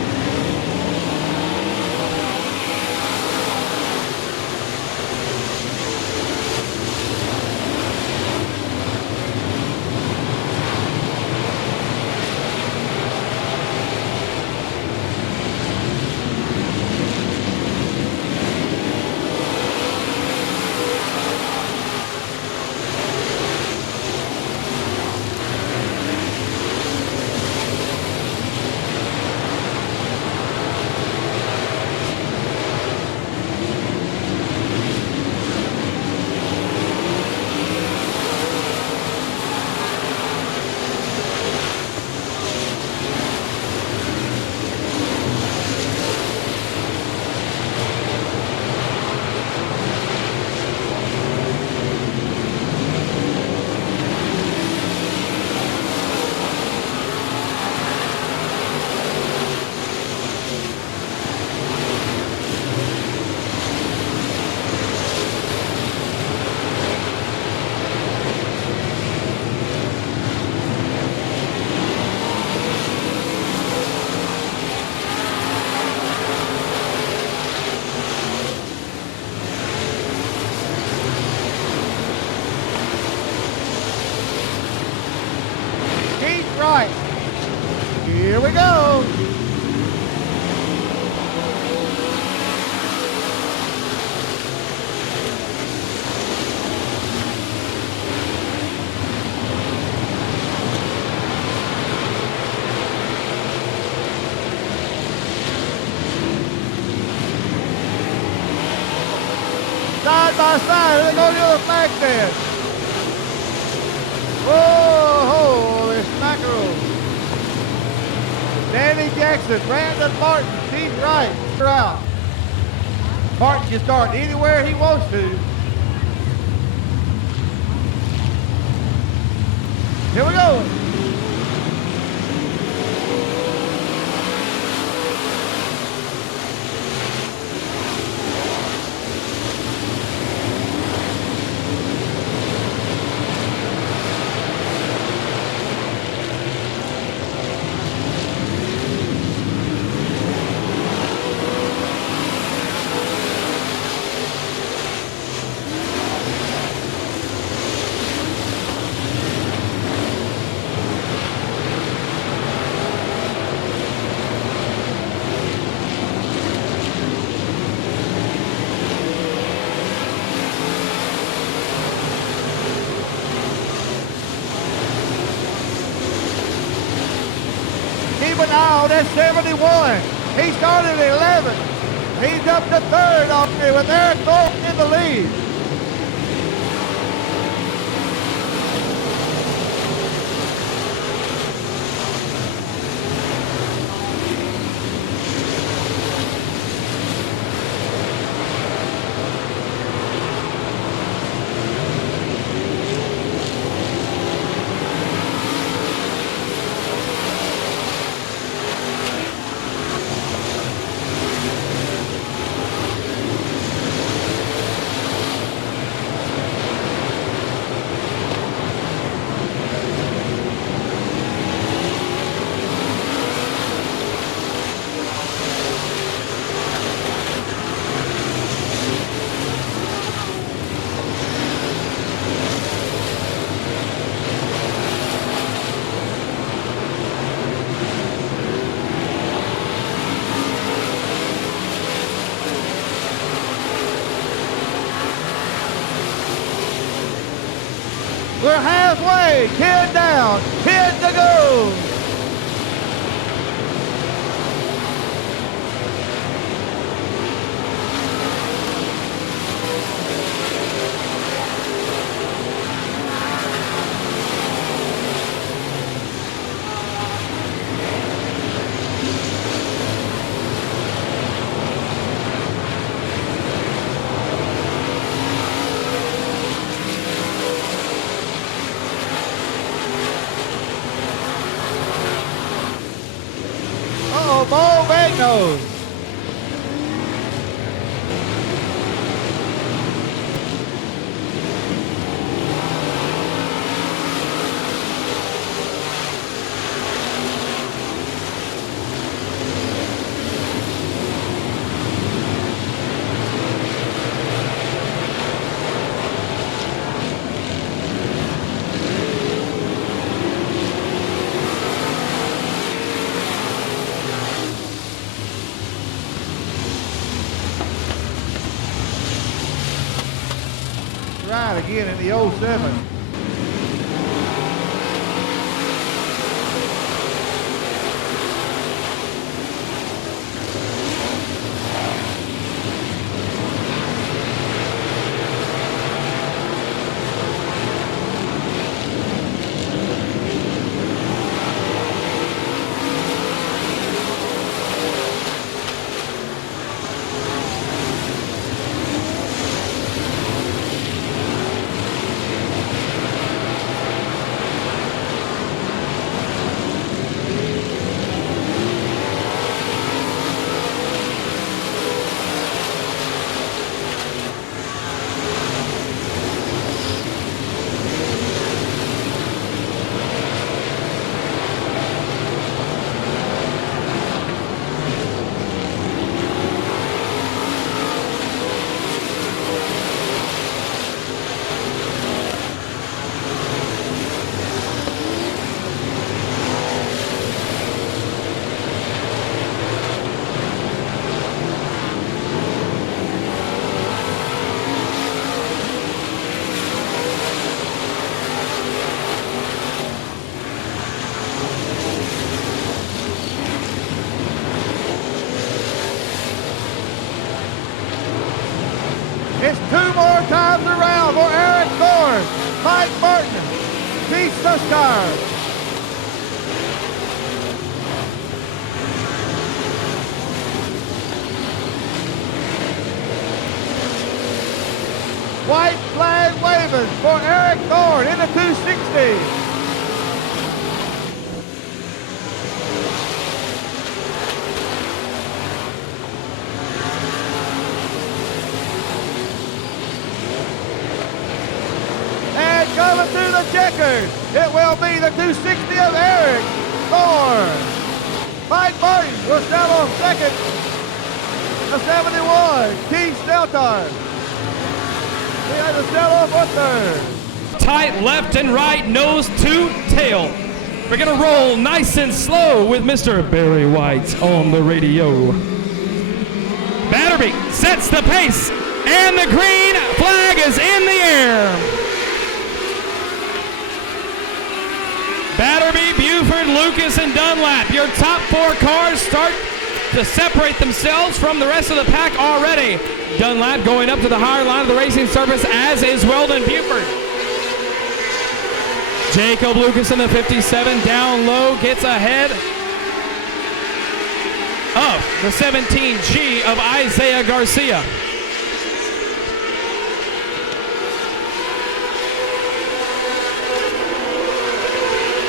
Right. Here we go. Side by side, they're going to the flag stand. Whoa, holy mackerel. Danny Jackson, Brandon Martin, Steve Wright, they're out. Martin can start anywhere he wants to. Here we go. Keep an eye on that 71. He started at 11. He's up to third with Eric Thornton in the lead. halfway, 10 down, 10 to go. Ball back nose. Right again in the 07. It's 2 more times around for Eric Thorne, Mike Martin, Keith Suskar. White flag waving for Eric Thorne in the 260. Coming through the checkers, it will be the 260 of Eric Thorne. Mike Martin will settle on second. The 71, Keith Steltar. We have to settle for third. Tight left and right, nose to tail. We're gonna roll nice and slow with Mr. Barry White on the radio. Batterby sets the pace, and the green flag is in the air. Batterby, Buford, Lucas, and Dunlap. Your top 4 cars start to separate themselves from the rest of the pack already. Dunlap going up to the higher line of the racing surface, as is Weldon Buford. Jacob Lucas in the 57 down low gets ahead of the 17G of Isaiah Garcia.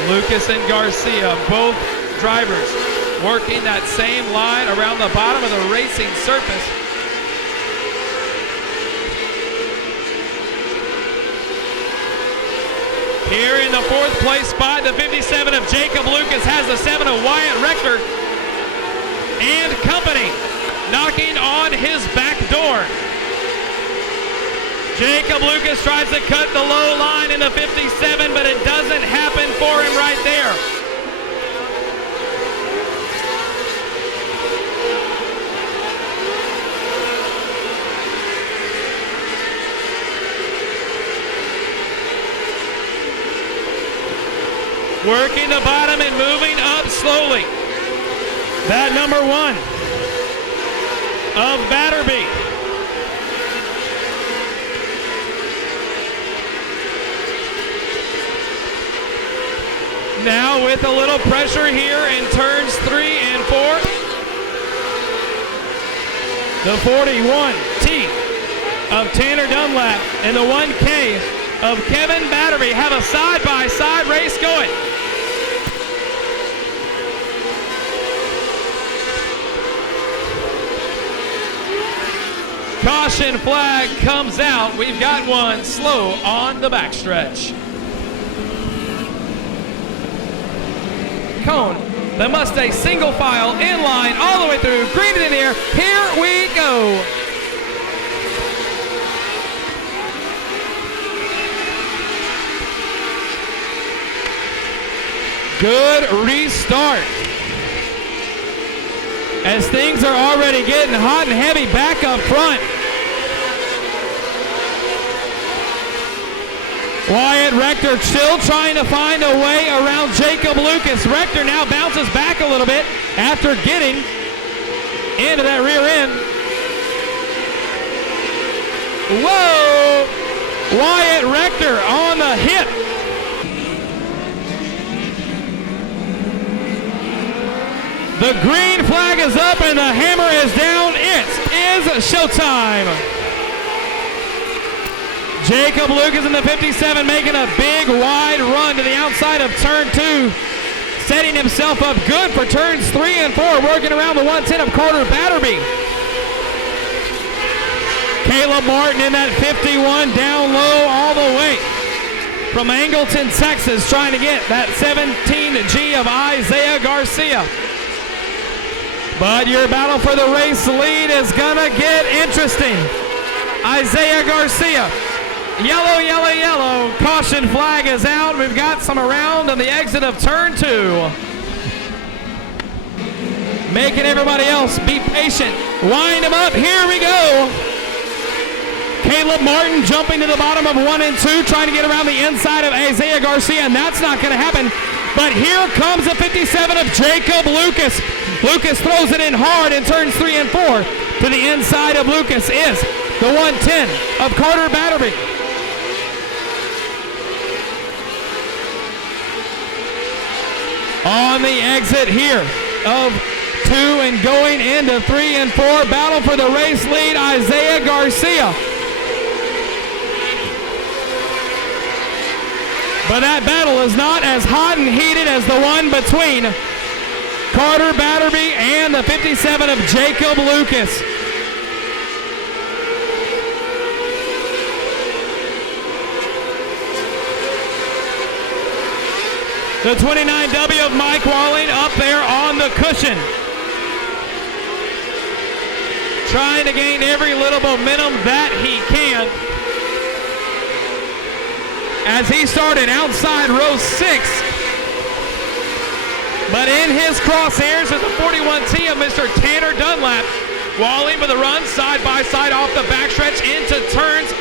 Lucas and Garcia, both drivers, working that same line around the bottom of the racing surface. Here in the 4th place spot, the 57 of Jacob Lucas has the 7 of Wyatt Rector and company knocking on his back door. Jacob Lucas tries to cut the low line in the 57, but it doesn't happen for him right there. working the bottom and moving up slowly. That number 1 of Batterby. Now with a little pressure here in turns 3 and 4. The 41T of Tanner Dunlap and the 1K of Kevin Batterby have a side-by-side race going. Caution flag comes out. We've got one slow on the backstretch. Cone, the Mustang single file in line all the way through. Green in the air. Here we go. Good restart. As things are already getting hot and heavy back up front. Wyatt Rector still trying to find a way around Jacob Lucas. Rector now bounces back a little bit after getting into that rear end. Whoa! Wyatt Rector on the hip. The green flag is up and the hammer is down. It is showtime. Jacob Lucas in the 57 making a big wide run to the outside of turn 2. Setting himself up good for turns 3 and 4. Working around the 110 of Carter Batterby. Caleb Martin in that 51 down low all the way from Angleton, Texas, trying to get that 17G of Isaiah Garcia. But your battle for the race lead is gonna get interesting. Isaiah Garcia. Yellow, yellow, yellow. Caution flag is out. We've got some around on the exit of turn 2. Making everybody else be patient. Wind them up. Here we go. Caleb Martin jumping to the bottom of 1 and 2, trying to get around the inside of Isaiah Garcia, and that's not going to happen. But here comes the 57 of Jacob Lucas. Lucas throws it in hard in turns 3 and 4. To the inside of Lucas is the 110 of Carter Batterby. On the exit here of 2 and going into 3 and 4, battle for the race lead, Isaiah Garcia. But that battle is not as hot and heated as the one between Carter Batterby and the 57 of Jacob Lucas. The 29W of Mike Walling up there on the cushion. Trying to gain every little momentum that he can. As he started outside row 6. But in his crosshairs is the 41T of Mr. Tanner Dunlap. Walling with a run side by side off the backstretch into turns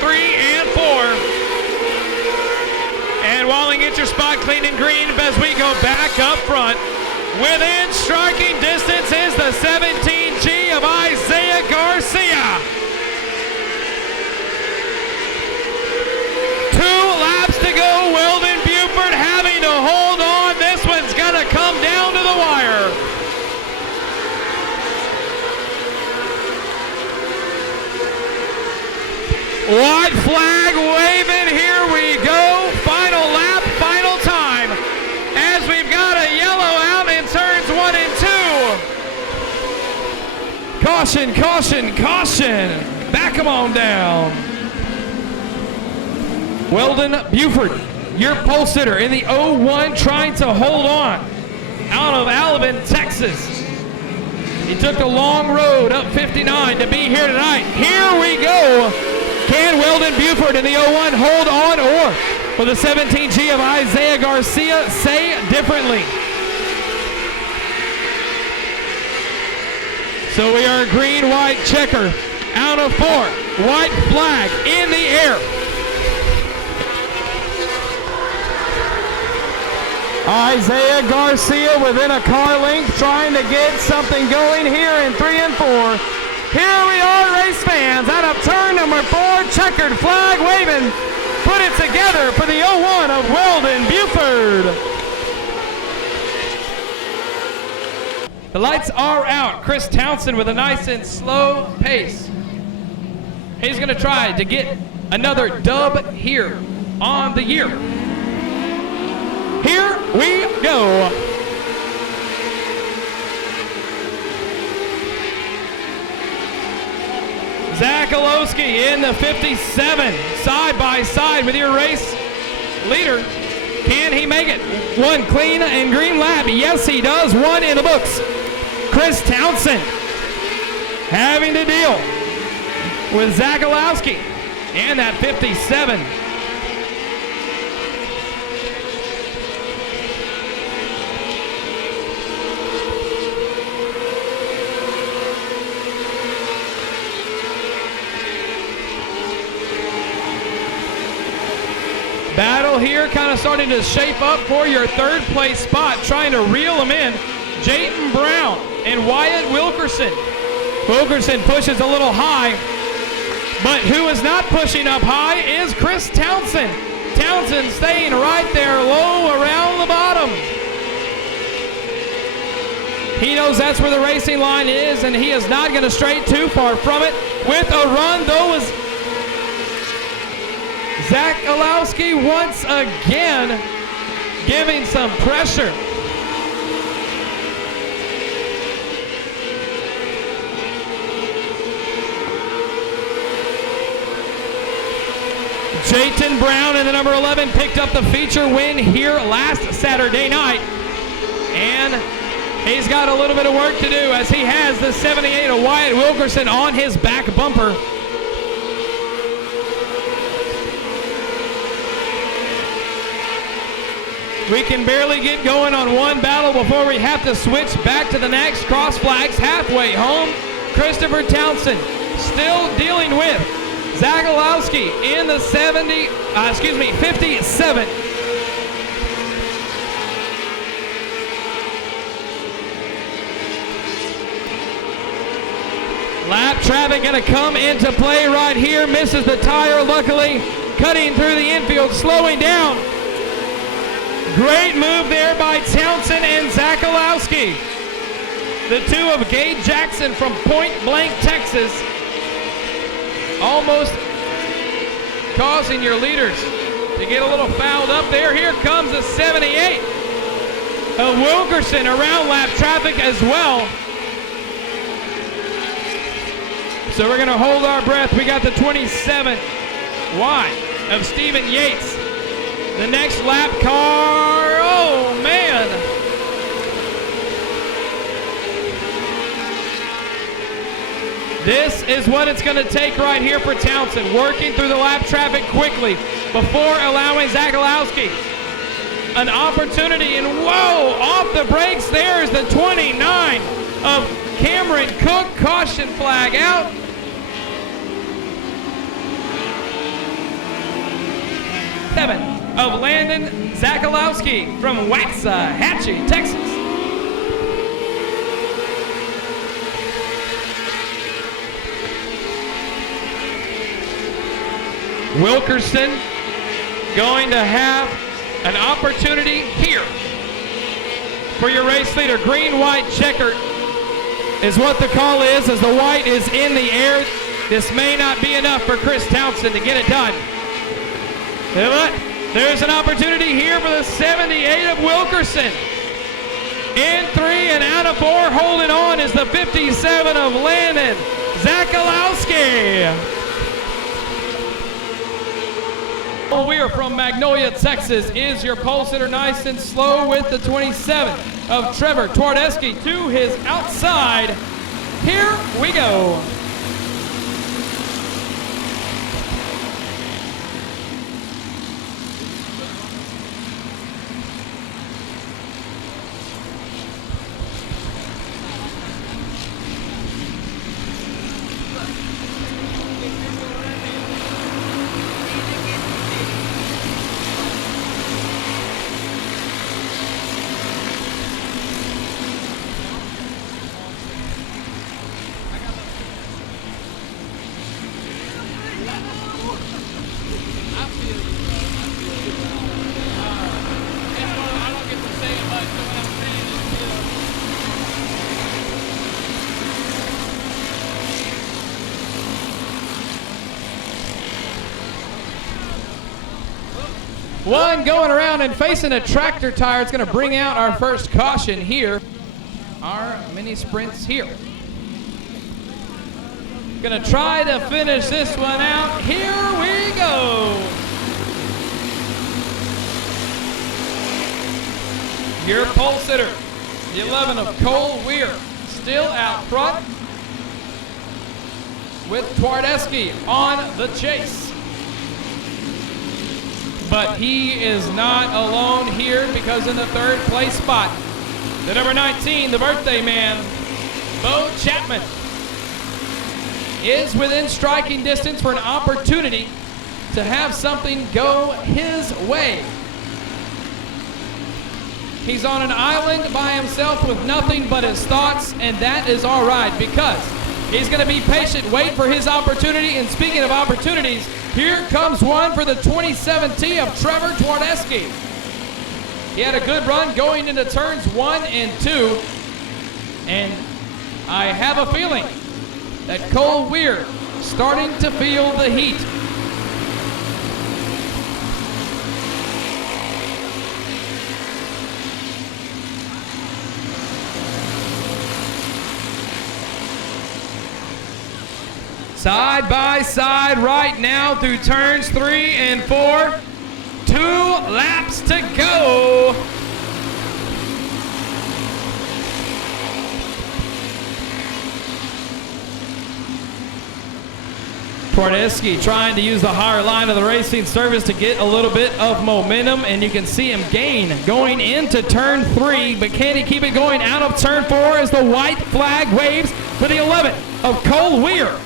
3 and 4. And Walling, get your spot clean and green as we go back up front. Within striking distance is the 17G of Isaiah Garcia. 2 laps to go. Weldon Buford having to hold on. This one's going to come down to the wire. White flag waving. Here we go. Final lap, final time. As we've got a yellow out in turns 1 and 2. Caution, caution, caution. Back them on down. Weldon Buford, your pole sitter in the 01, trying to hold on out of Alvin, Texas. He took the long road up 59 to be here tonight. Here we go. Can Weldon Buford in the 01 hold on, or will the 17G of Isaiah Garcia say differently? So we are green-white checker out of 4. White flag in the air. Isaiah Garcia within a car length trying to get something going here in 3 and 4. Here we are, race fans, out of turn number 4, checkered flag waving. Put it together for the 01 of Weldon Buford. The lights are out. Chris Townsend with a nice and slow pace. He's going to try to get another dub here on the year. Here we go. Zakalowski in the 57, side by side with your race leader. Can he make it? One clean and green lap. Yes, he does. One in the books. Chris Townsend having to deal with Zakalowski and that 57. Battle here kind of starting to shape up for your third place spot, trying to reel them in. Jayton Brown and Wyatt Wilkerson. Wilkerson pushes a little high, but who is not pushing up high is Chris Townsend. Townsend staying right there low around the bottom. He knows that's where the racing line is, and he is not going to stray too far from it. With a run, though, is Zakalowski once again giving some pressure. Jayton Brown in the number 11 picked up the feature win here last Saturday night. And he's got a little bit of work to do as he has the 78 of Wyatt Wilkerson on his back bumper. We can barely get going on one battle before we have to switch back to the next. Cross flags halfway home. Christopher Townsend still dealing with Zakalowski in the 57. Lap traffic going to come into play right here. Misses the tire, luckily. Cutting through the infield, slowing down. Great move there by Townsend and Zakalowski. The two of Gage Jackson from Point Blank, Texas. Almost causing your leaders to get a little fouled up there. Here comes the 78 of Wilkerson around lap traffic as well. So we're going to hold our breath. We got the 27 wide of Stephen Yates. The next lap car, oh man. This is what it's going to take right here for Townsend, working through the lap traffic quickly before allowing Zakalowski an opportunity. And whoa, off the brakes, there's the 29 of Cameron Cook. Caution flag out. Seven of Landon Zakalowski from Waxahachie, Texas. Wilkerson going to have an opportunity here for your race leader. Green, white, checker is what the call is, as the white is in the air. This may not be enough for Chris Townsend to get it done. But there's an opportunity here for the 78 of Wilkerson. In 3 and out of 4, holding on is the 57 of Landon Zakalowski. We are from Magnolia, Texas. Is your pulse hitter nice and slow with the 27 of Trevor Twardeski to his outside. Here we go. One going around and facing a tractor tire. It's going to bring out our first caution here. Our mini sprints here. Going to try to finish this one out. Here we go. Your pole sitter, the 11 of Cole Weir, still out front with Twardeski on the chase. But he is not alone here because in the third place spot, the number 19, the birthday man, Bo Chapman, is within striking distance for an opportunity to have something go his way. He's on an island by himself with nothing but his thoughts, and that is all right because he's going to be patient, wait for his opportunity. And speaking of opportunities, here comes one for the 2017 of Trevor Twardeski. He had a good run going into turns 1 and 2, and I have a feeling that Cole Weir starting to feel the heat. Side by side right now through turns 3 and 4. 2 laps to go. Pardesky trying to use the higher line of the racing surface to get a little bit of momentum, and you can see him gain going into turn 3, but can he keep it going out of turn 4 as the white flag waves for the 11 of Cole Weir?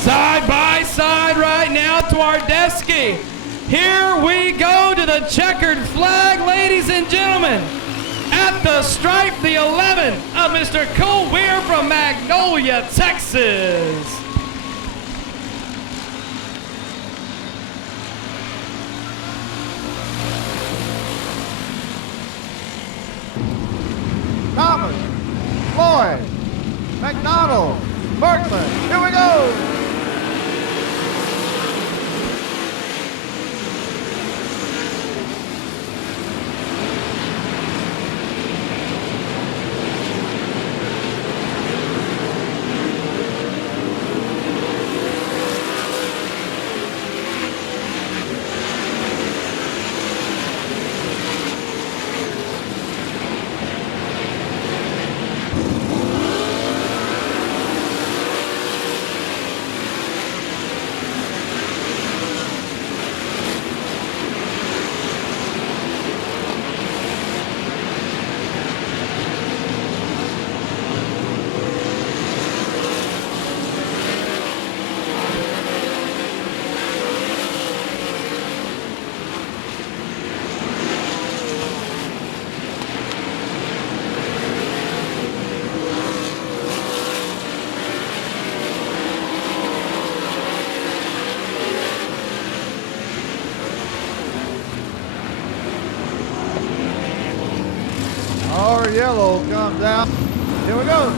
Side by side right now, Twardeski. Here we go to the checkered flag, ladies and gentlemen. At the stripe, the 11 of Mr. Cole Weir from Magnolia, Texas. Thomas, Floyd, McDonald, Berkman. Here we go. Our yellow comes out. Here we go.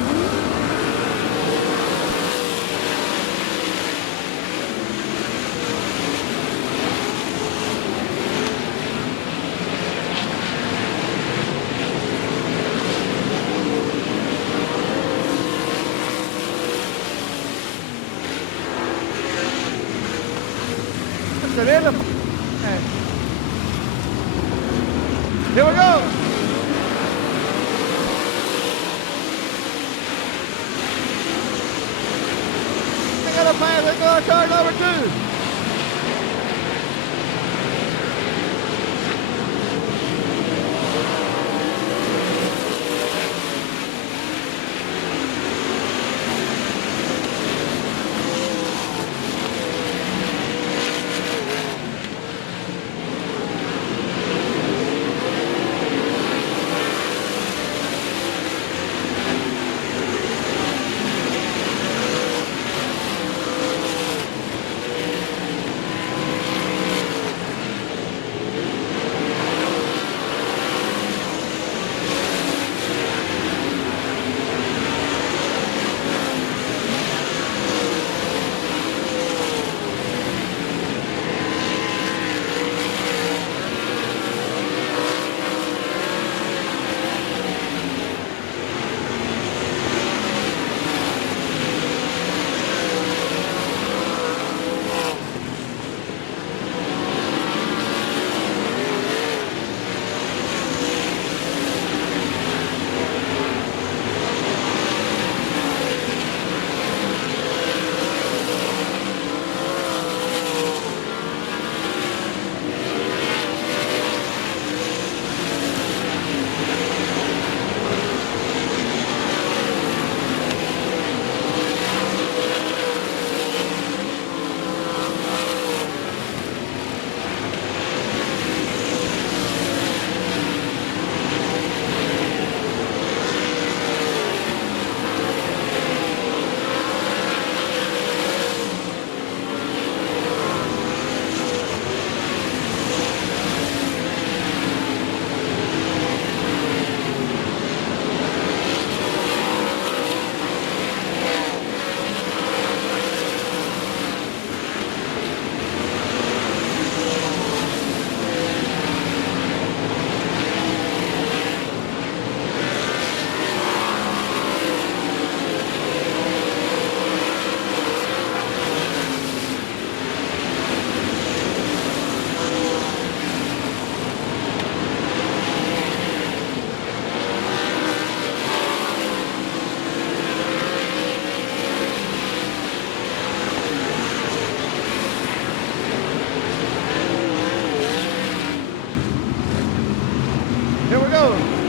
Here we go. Let's go to turn number 2. go.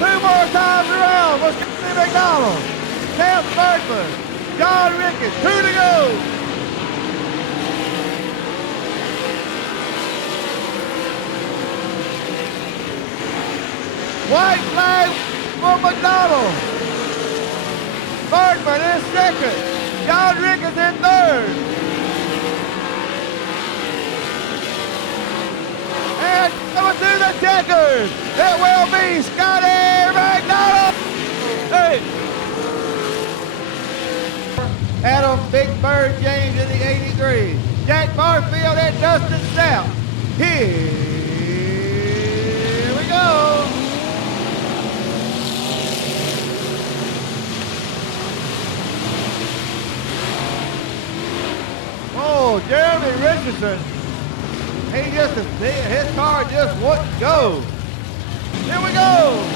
Two more times around. Let's get to McDonald. Sam Bergman, John Ricketts, 2 to go. White flag for McDonald. Bergman in second. John Ricketts in third. And coming through the checkers, it will be Scotty McDonald. Hey. Adam Big Bird James in the 83. Jack Barfield and Dustin Stout. Here we go. Oh, Jeremy Richardson. His car just wouldn't go. Here we go.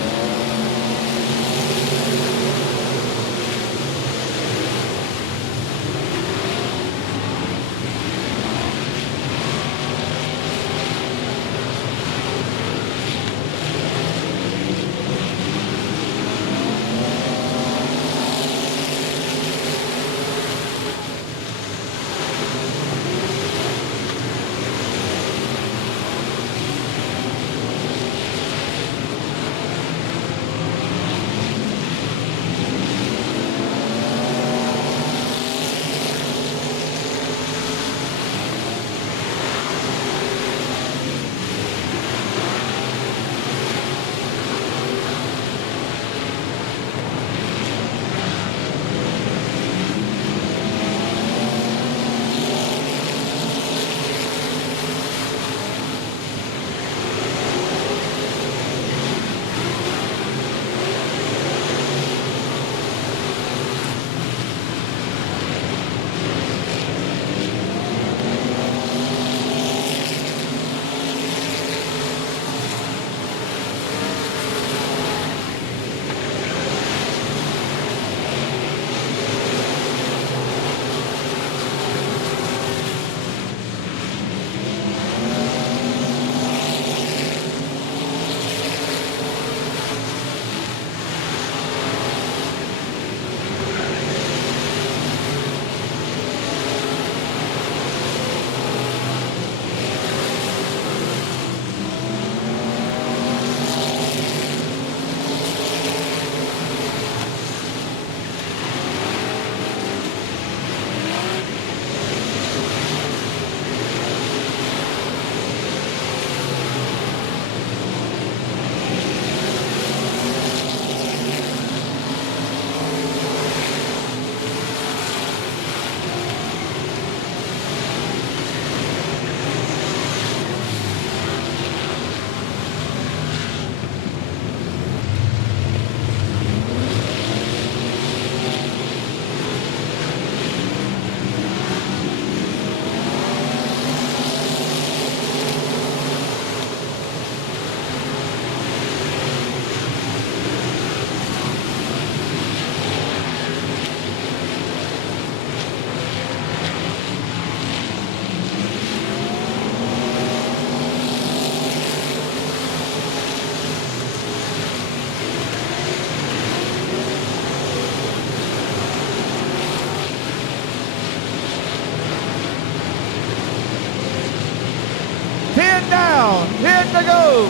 go.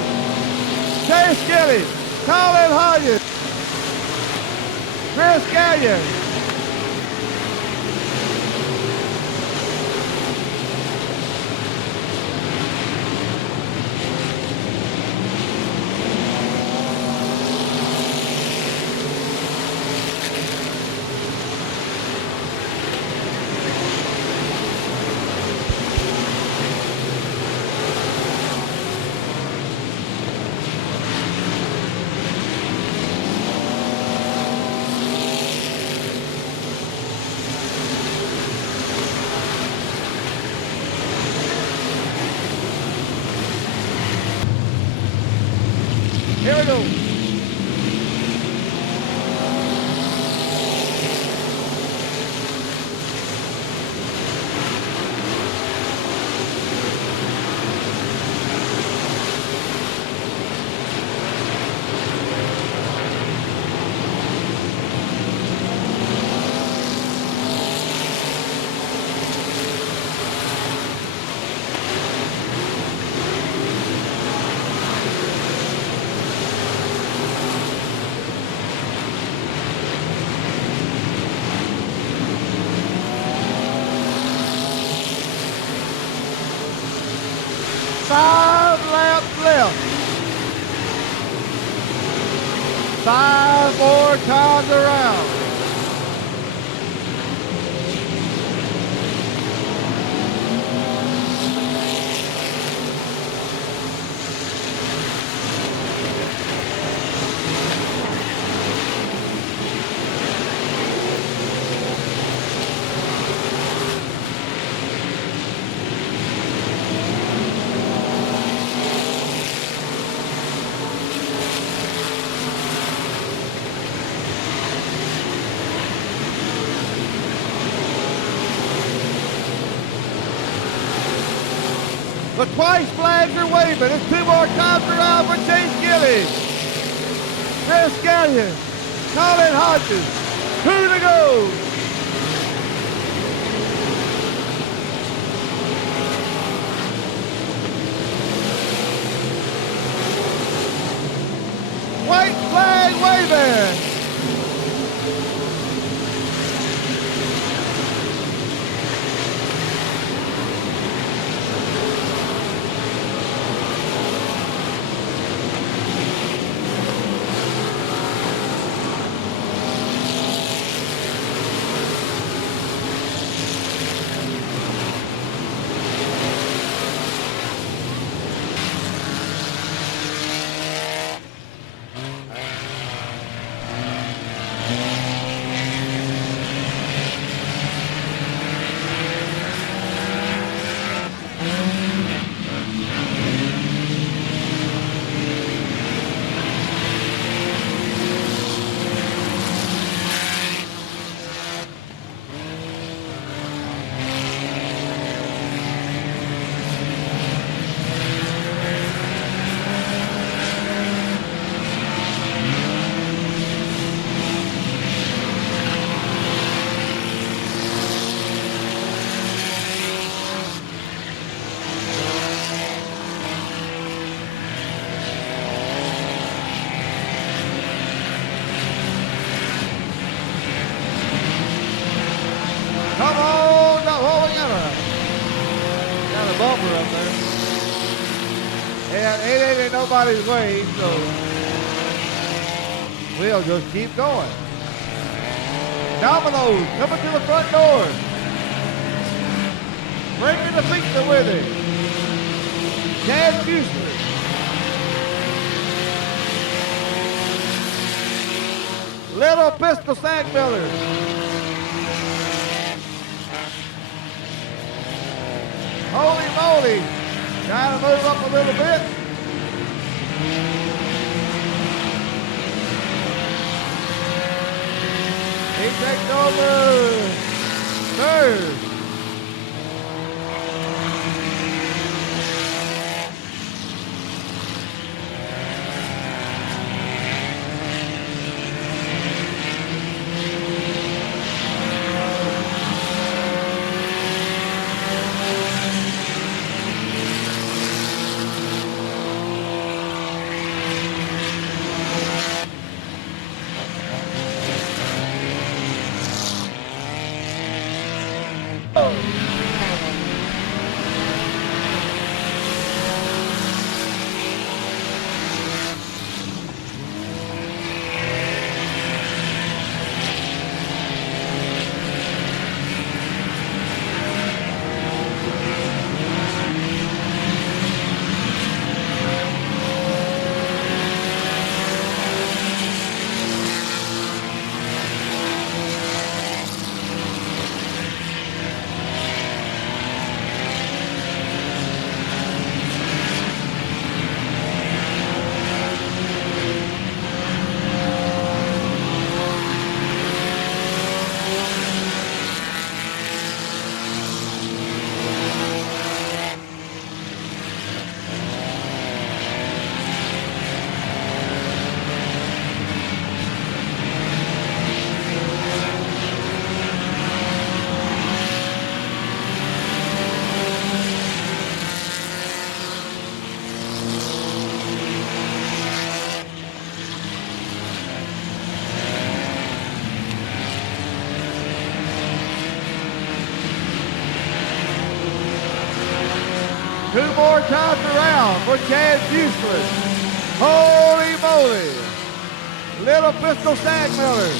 Chase Gilly, Colin Hodges, Chris Gallion. Here we go. Five laps left. 5 more times around. The twice flags are waving. It's 2 more times around for Chase Gilly. Chris Gallion, Colin Hodges, 2 to go. White flag waving. Come on, oh, we got a bumper up there. And it ain't nobody's way, so we'll just keep going. Dominoes coming to the front door. Bringing the pizza with him. Chad Buster. Little Pistol Sack Miller. Holy moly. Trying to move up a little bit. He takes over third. 2 more times around for Chad Buechler. Holy moly. Little Pistol Stagmiller.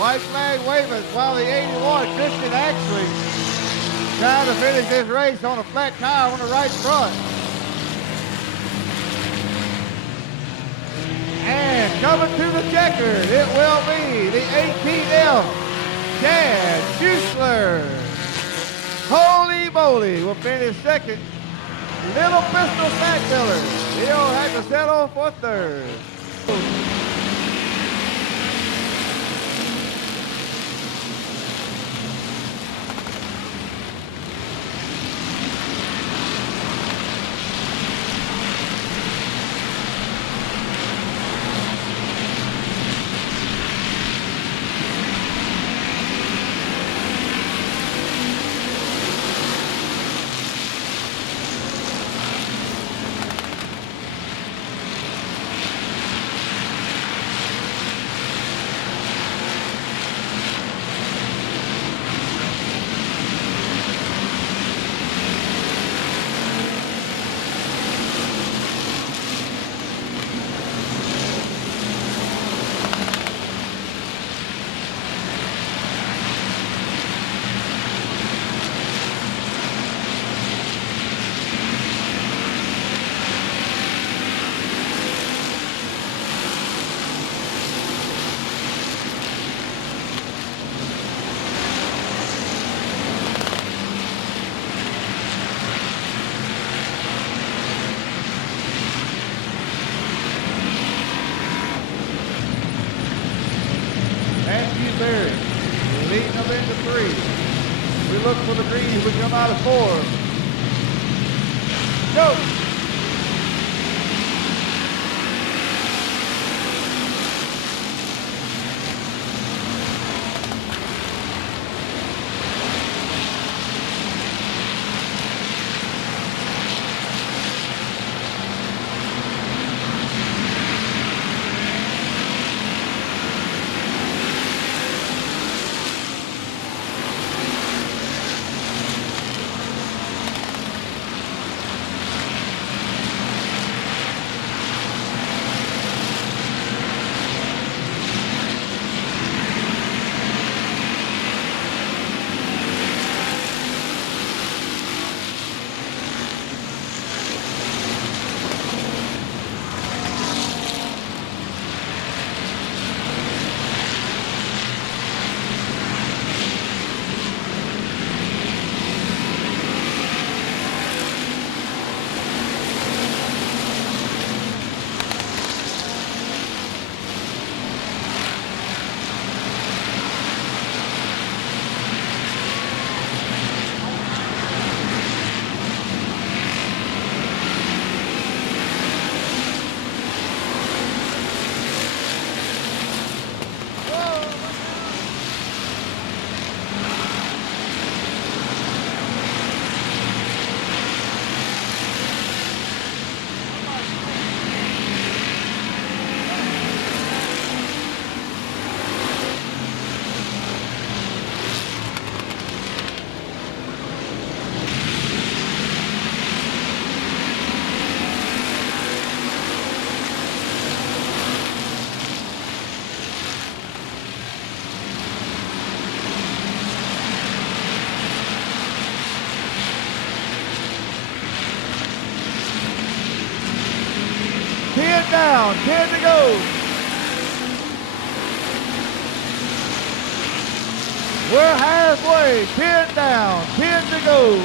White flag waving while the 81 Christian Axley trying to finish this race on a flat tire on the right front. And coming to the checkered, it will be the 18F, Chad Buechler. Holy moly, will finish second. Little Pistol Stagmiller. He'll have to settle for third. Berry leading them into 3. We look for the green. We come out of 4. Go! 10 down, 10 to go. We're halfway, 10 down, 10 to go.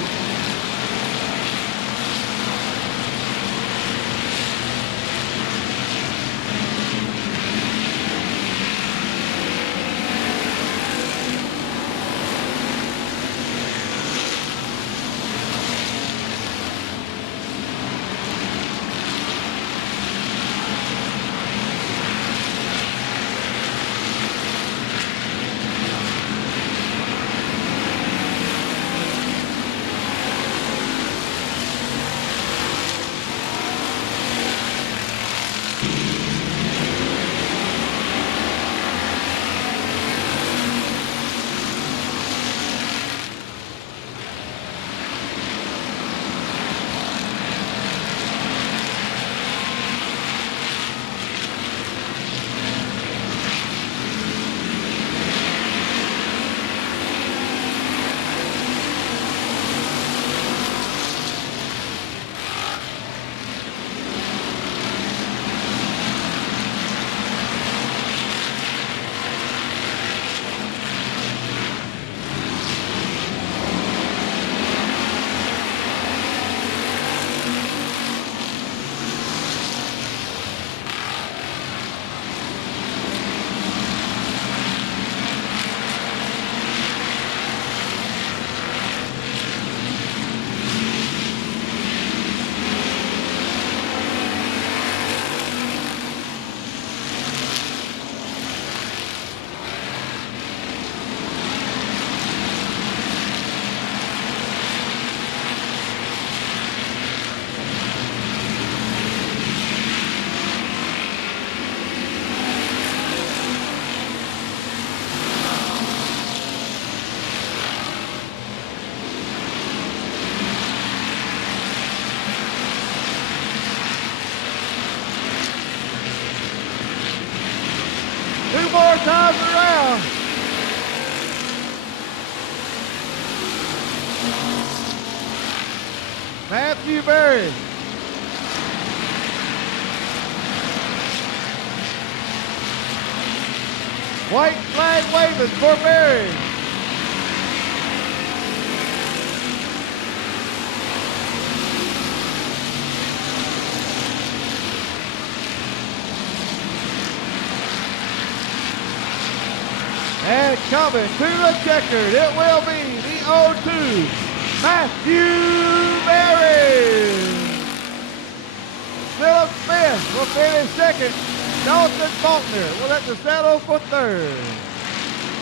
Two more times around. Matthew Berry. White flag waving for Berry. And coming to the checkered, it will be the 0-2, Matthew Berry. Philip Smith will finish second. Dawson Faulkner will have to settle for third.